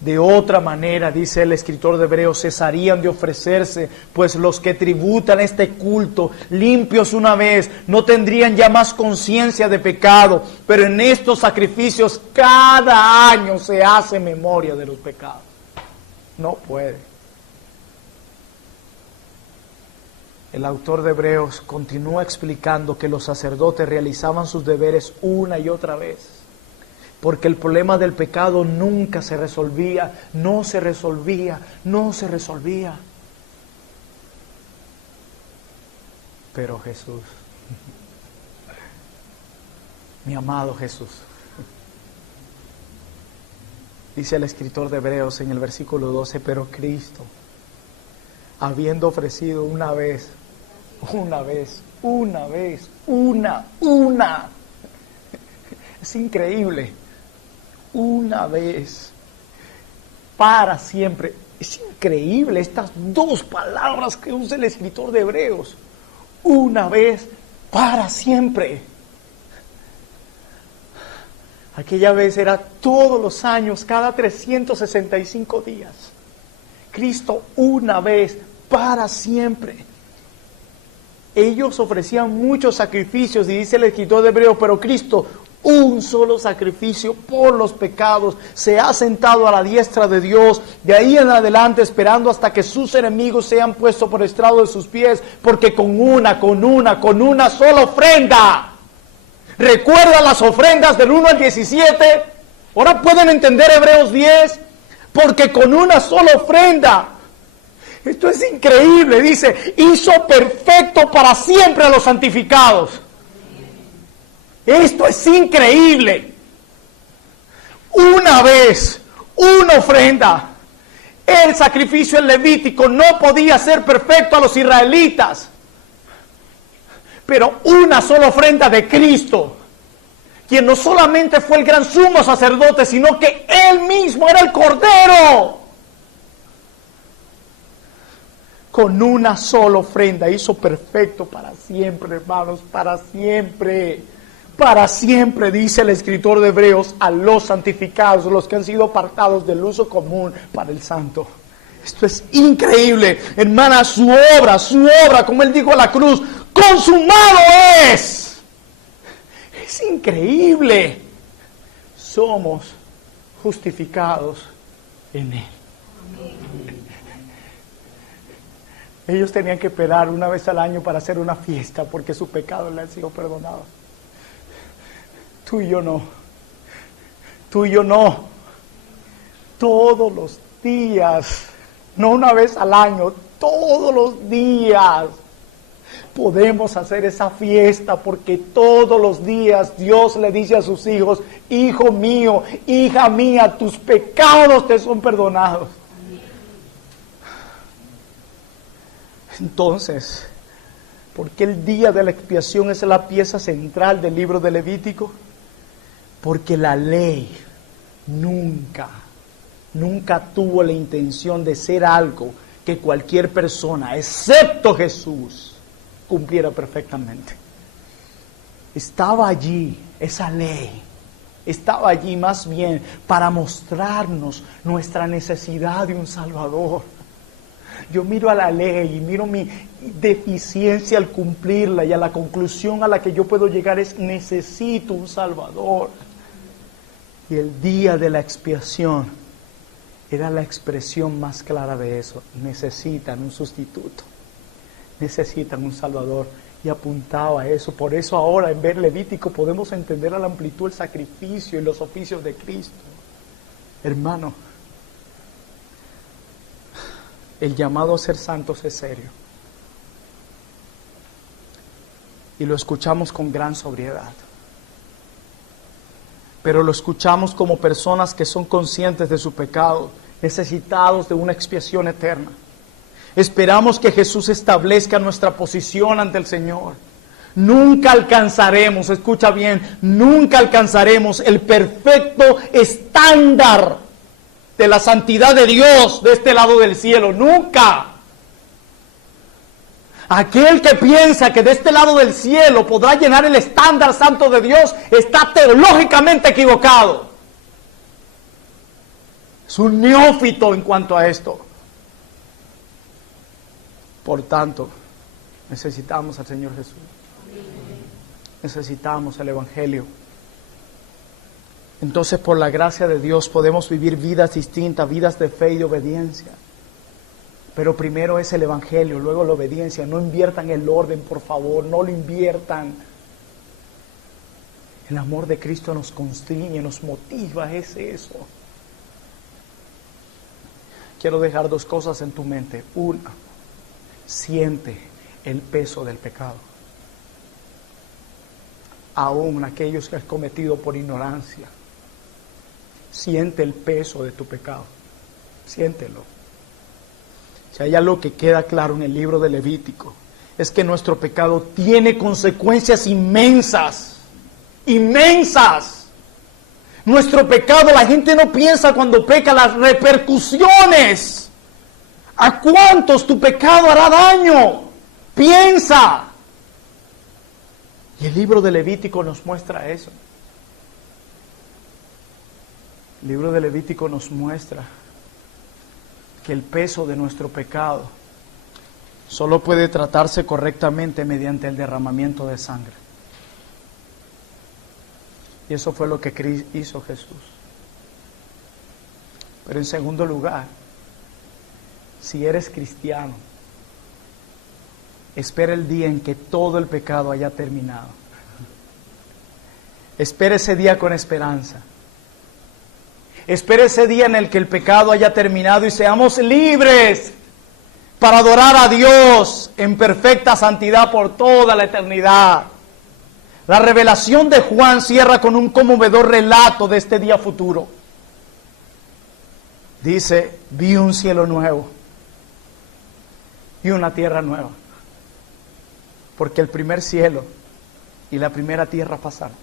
De otra manera, dice el escritor de Hebreos, cesarían de ofrecerse, pues los que tributan este culto, limpios una vez, no tendrían ya más conciencia de pecado, pero en estos sacrificios cada año se hace memoria de los pecados. No puede. El autor de Hebreos continúa explicando que los sacerdotes realizaban sus deberes una y otra vez, porque el problema del pecado nunca se resolvía, no se resolvía. Pero Jesús, mi amado Jesús, dice el escritor de Hebreos en el versículo 12, pero Cristo, habiendo ofrecido una vez, es increíble, una vez, para siempre. Es increíble estas dos palabras que usa el escritor de Hebreos. Una vez, para siempre. Aquella vez era todos los años, cada 365 días. Cristo una vez, para siempre. Ellos ofrecían muchos sacrificios, y dice el escritor de Hebreos, pero Cristo, un solo sacrificio por los pecados, se ha sentado a la diestra de Dios, de ahí en adelante esperando hasta que sus enemigos sean puestos por estrado de sus pies, porque con una sola ofrenda. ¿Recuerdan las ofrendas del 1 al 17? Ahora pueden entender Hebreos 10, porque con una sola ofrenda. Esto es increíble, dice, hizo perfecto para siempre a los santificados. Esto es increíble. Una vez, una ofrenda. El sacrificio en Levítico no podía ser perfecto a los israelitas. Pero una sola ofrenda de Cristo, quien no solamente fue el gran sumo sacerdote, sino que Él mismo era el Cordero. Con una sola ofrenda hizo perfecto para siempre, hermanos, para siempre. Para siempre, dice el escritor de Hebreos, a los santificados, los que han sido apartados del uso común para el santo. Esto es increíble, hermana, su obra, como él dijo a la cruz, consumado es. Es increíble. Somos justificados en Él. Ellos tenían que esperar una vez al año para hacer una fiesta porque sus pecados le han sido perdonados. Tú y yo no. Todos los días, no una vez al año, todos los días podemos hacer esa fiesta, porque todos los días Dios le dice a sus hijos, hijo mío, hija mía, tus pecados te son perdonados. Entonces, ¿por qué el día de la expiación es la pieza central del libro de Levítico? Porque la ley nunca tuvo la intención de ser algo que cualquier persona, excepto Jesús, cumpliera perfectamente. Estaba allí, esa ley, estaba allí más bien para mostrarnos nuestra necesidad de un Salvador. Yo miro a la ley y miro mi deficiencia al cumplirla, y a la conclusión a la que yo puedo llegar es: necesito un Salvador. Y el día de la expiación era la expresión más clara de eso. Necesitan un sustituto, necesitan un Salvador, y apuntaba a eso. Por eso ahora en ver Levítico podemos entender a la amplitud el sacrificio y los oficios de Cristo. Hermano, el llamado a ser santos es serio, y lo escuchamos con gran sobriedad. pero lo escuchamos como personas que son conscientes de su pecado, necesitados de una expiación eterna. Esperamos que Jesús establezca nuestra posición ante el Señor. Nunca alcanzaremos, escucha bien, nunca alcanzaremos el perfecto estándar de la santidad de Dios de este lado del cielo. Nunca. Aquel que piensa que de este lado del cielo podrá llenar el estándar santo de Dios está teológicamente equivocado. Es un neófito en cuanto a esto. Por tanto, necesitamos al Señor Jesús. Necesitamos el Evangelio. Entonces, por la gracia de Dios podemos vivir vidas distintas, vidas de fe y de obediencia. Pero primero es el Evangelio, luego la obediencia. No inviertan el orden, por favor, no lo inviertan. El amor de Cristo nos constriñe, nos motiva, es eso. Quiero dejar dos cosas en tu mente. Una, siente el peso del pecado. Aún aquellos que has cometido por ignorancia. Siente el peso de tu pecado. Siéntelo. Si hay algo que queda claro en el libro de Levítico, es que nuestro pecado tiene consecuencias inmensas. Inmensas. Nuestro pecado, la gente no piensa cuando peca las repercusiones. ¿A cuántos tu pecado hará daño? Piensa. Y el libro de Levítico nos muestra eso. El libro de Levítico nos muestra que el peso de nuestro pecado solo puede tratarse correctamente mediante el derramamiento de sangre. Y eso fue lo que hizo Jesús. Pero en segundo lugar, si eres cristiano, espera el día en que todo el pecado haya terminado. Espera ese día con esperanza. Espera ese día en el que el pecado haya terminado y seamos libres para adorar a Dios en perfecta santidad por toda la eternidad. La revelación de Juan cierra con un conmovedor relato de este día futuro. Dice, vi un cielo nuevo y una tierra nueva. Porque el primer cielo y la primera tierra pasaron.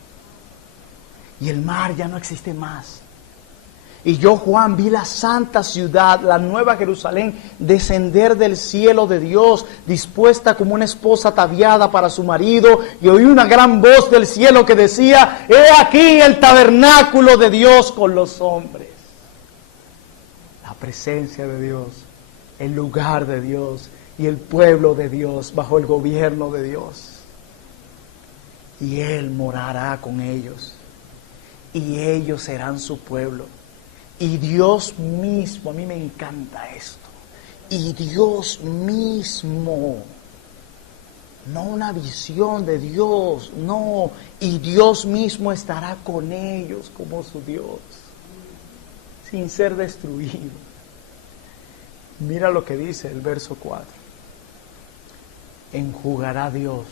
Y el mar ya no existe más. Y yo, Juan, vi la santa ciudad, la nueva Jerusalén, descender del cielo de Dios, dispuesta como una esposa ataviada para su marido. Y oí una gran voz del cielo que decía, he aquí el tabernáculo de Dios con los hombres. La presencia de Dios, el lugar de Dios y el pueblo de Dios bajo el gobierno de Dios. Y Él morará con ellos. Y ellos serán su pueblo. Y Dios mismo, a mí me encanta esto, y Dios mismo, no una visión de Dios, no, y Dios mismo estará con ellos como su Dios, sin ser destruido. Mira lo que dice el verso 4, enjugará Dios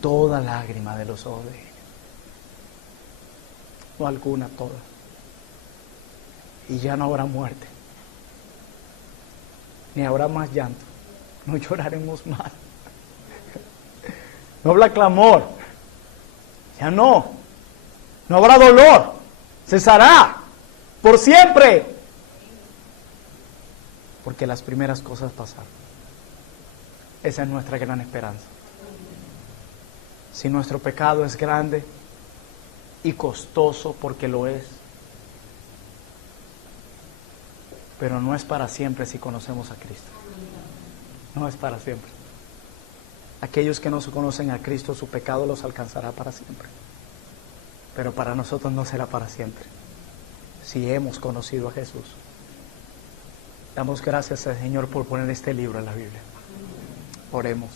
toda lágrima de los ojos de ellos, no alguna, toda. Y ya no habrá muerte, ni habrá más llanto, no lloraremos más, no habrá clamor, ya no habrá dolor, cesará por siempre, porque las primeras cosas pasaron. Esa es nuestra gran esperanza. Si nuestro pecado es grande y costoso, porque lo es, pero no es para siempre si conocemos a Cristo. No es para siempre. Aquellos que no se conocen a Cristo, su pecado los alcanzará para siempre. Pero para nosotros no será para siempre, si hemos conocido a Jesús. Damos gracias al Señor por poner este libro en la Biblia. Oremos.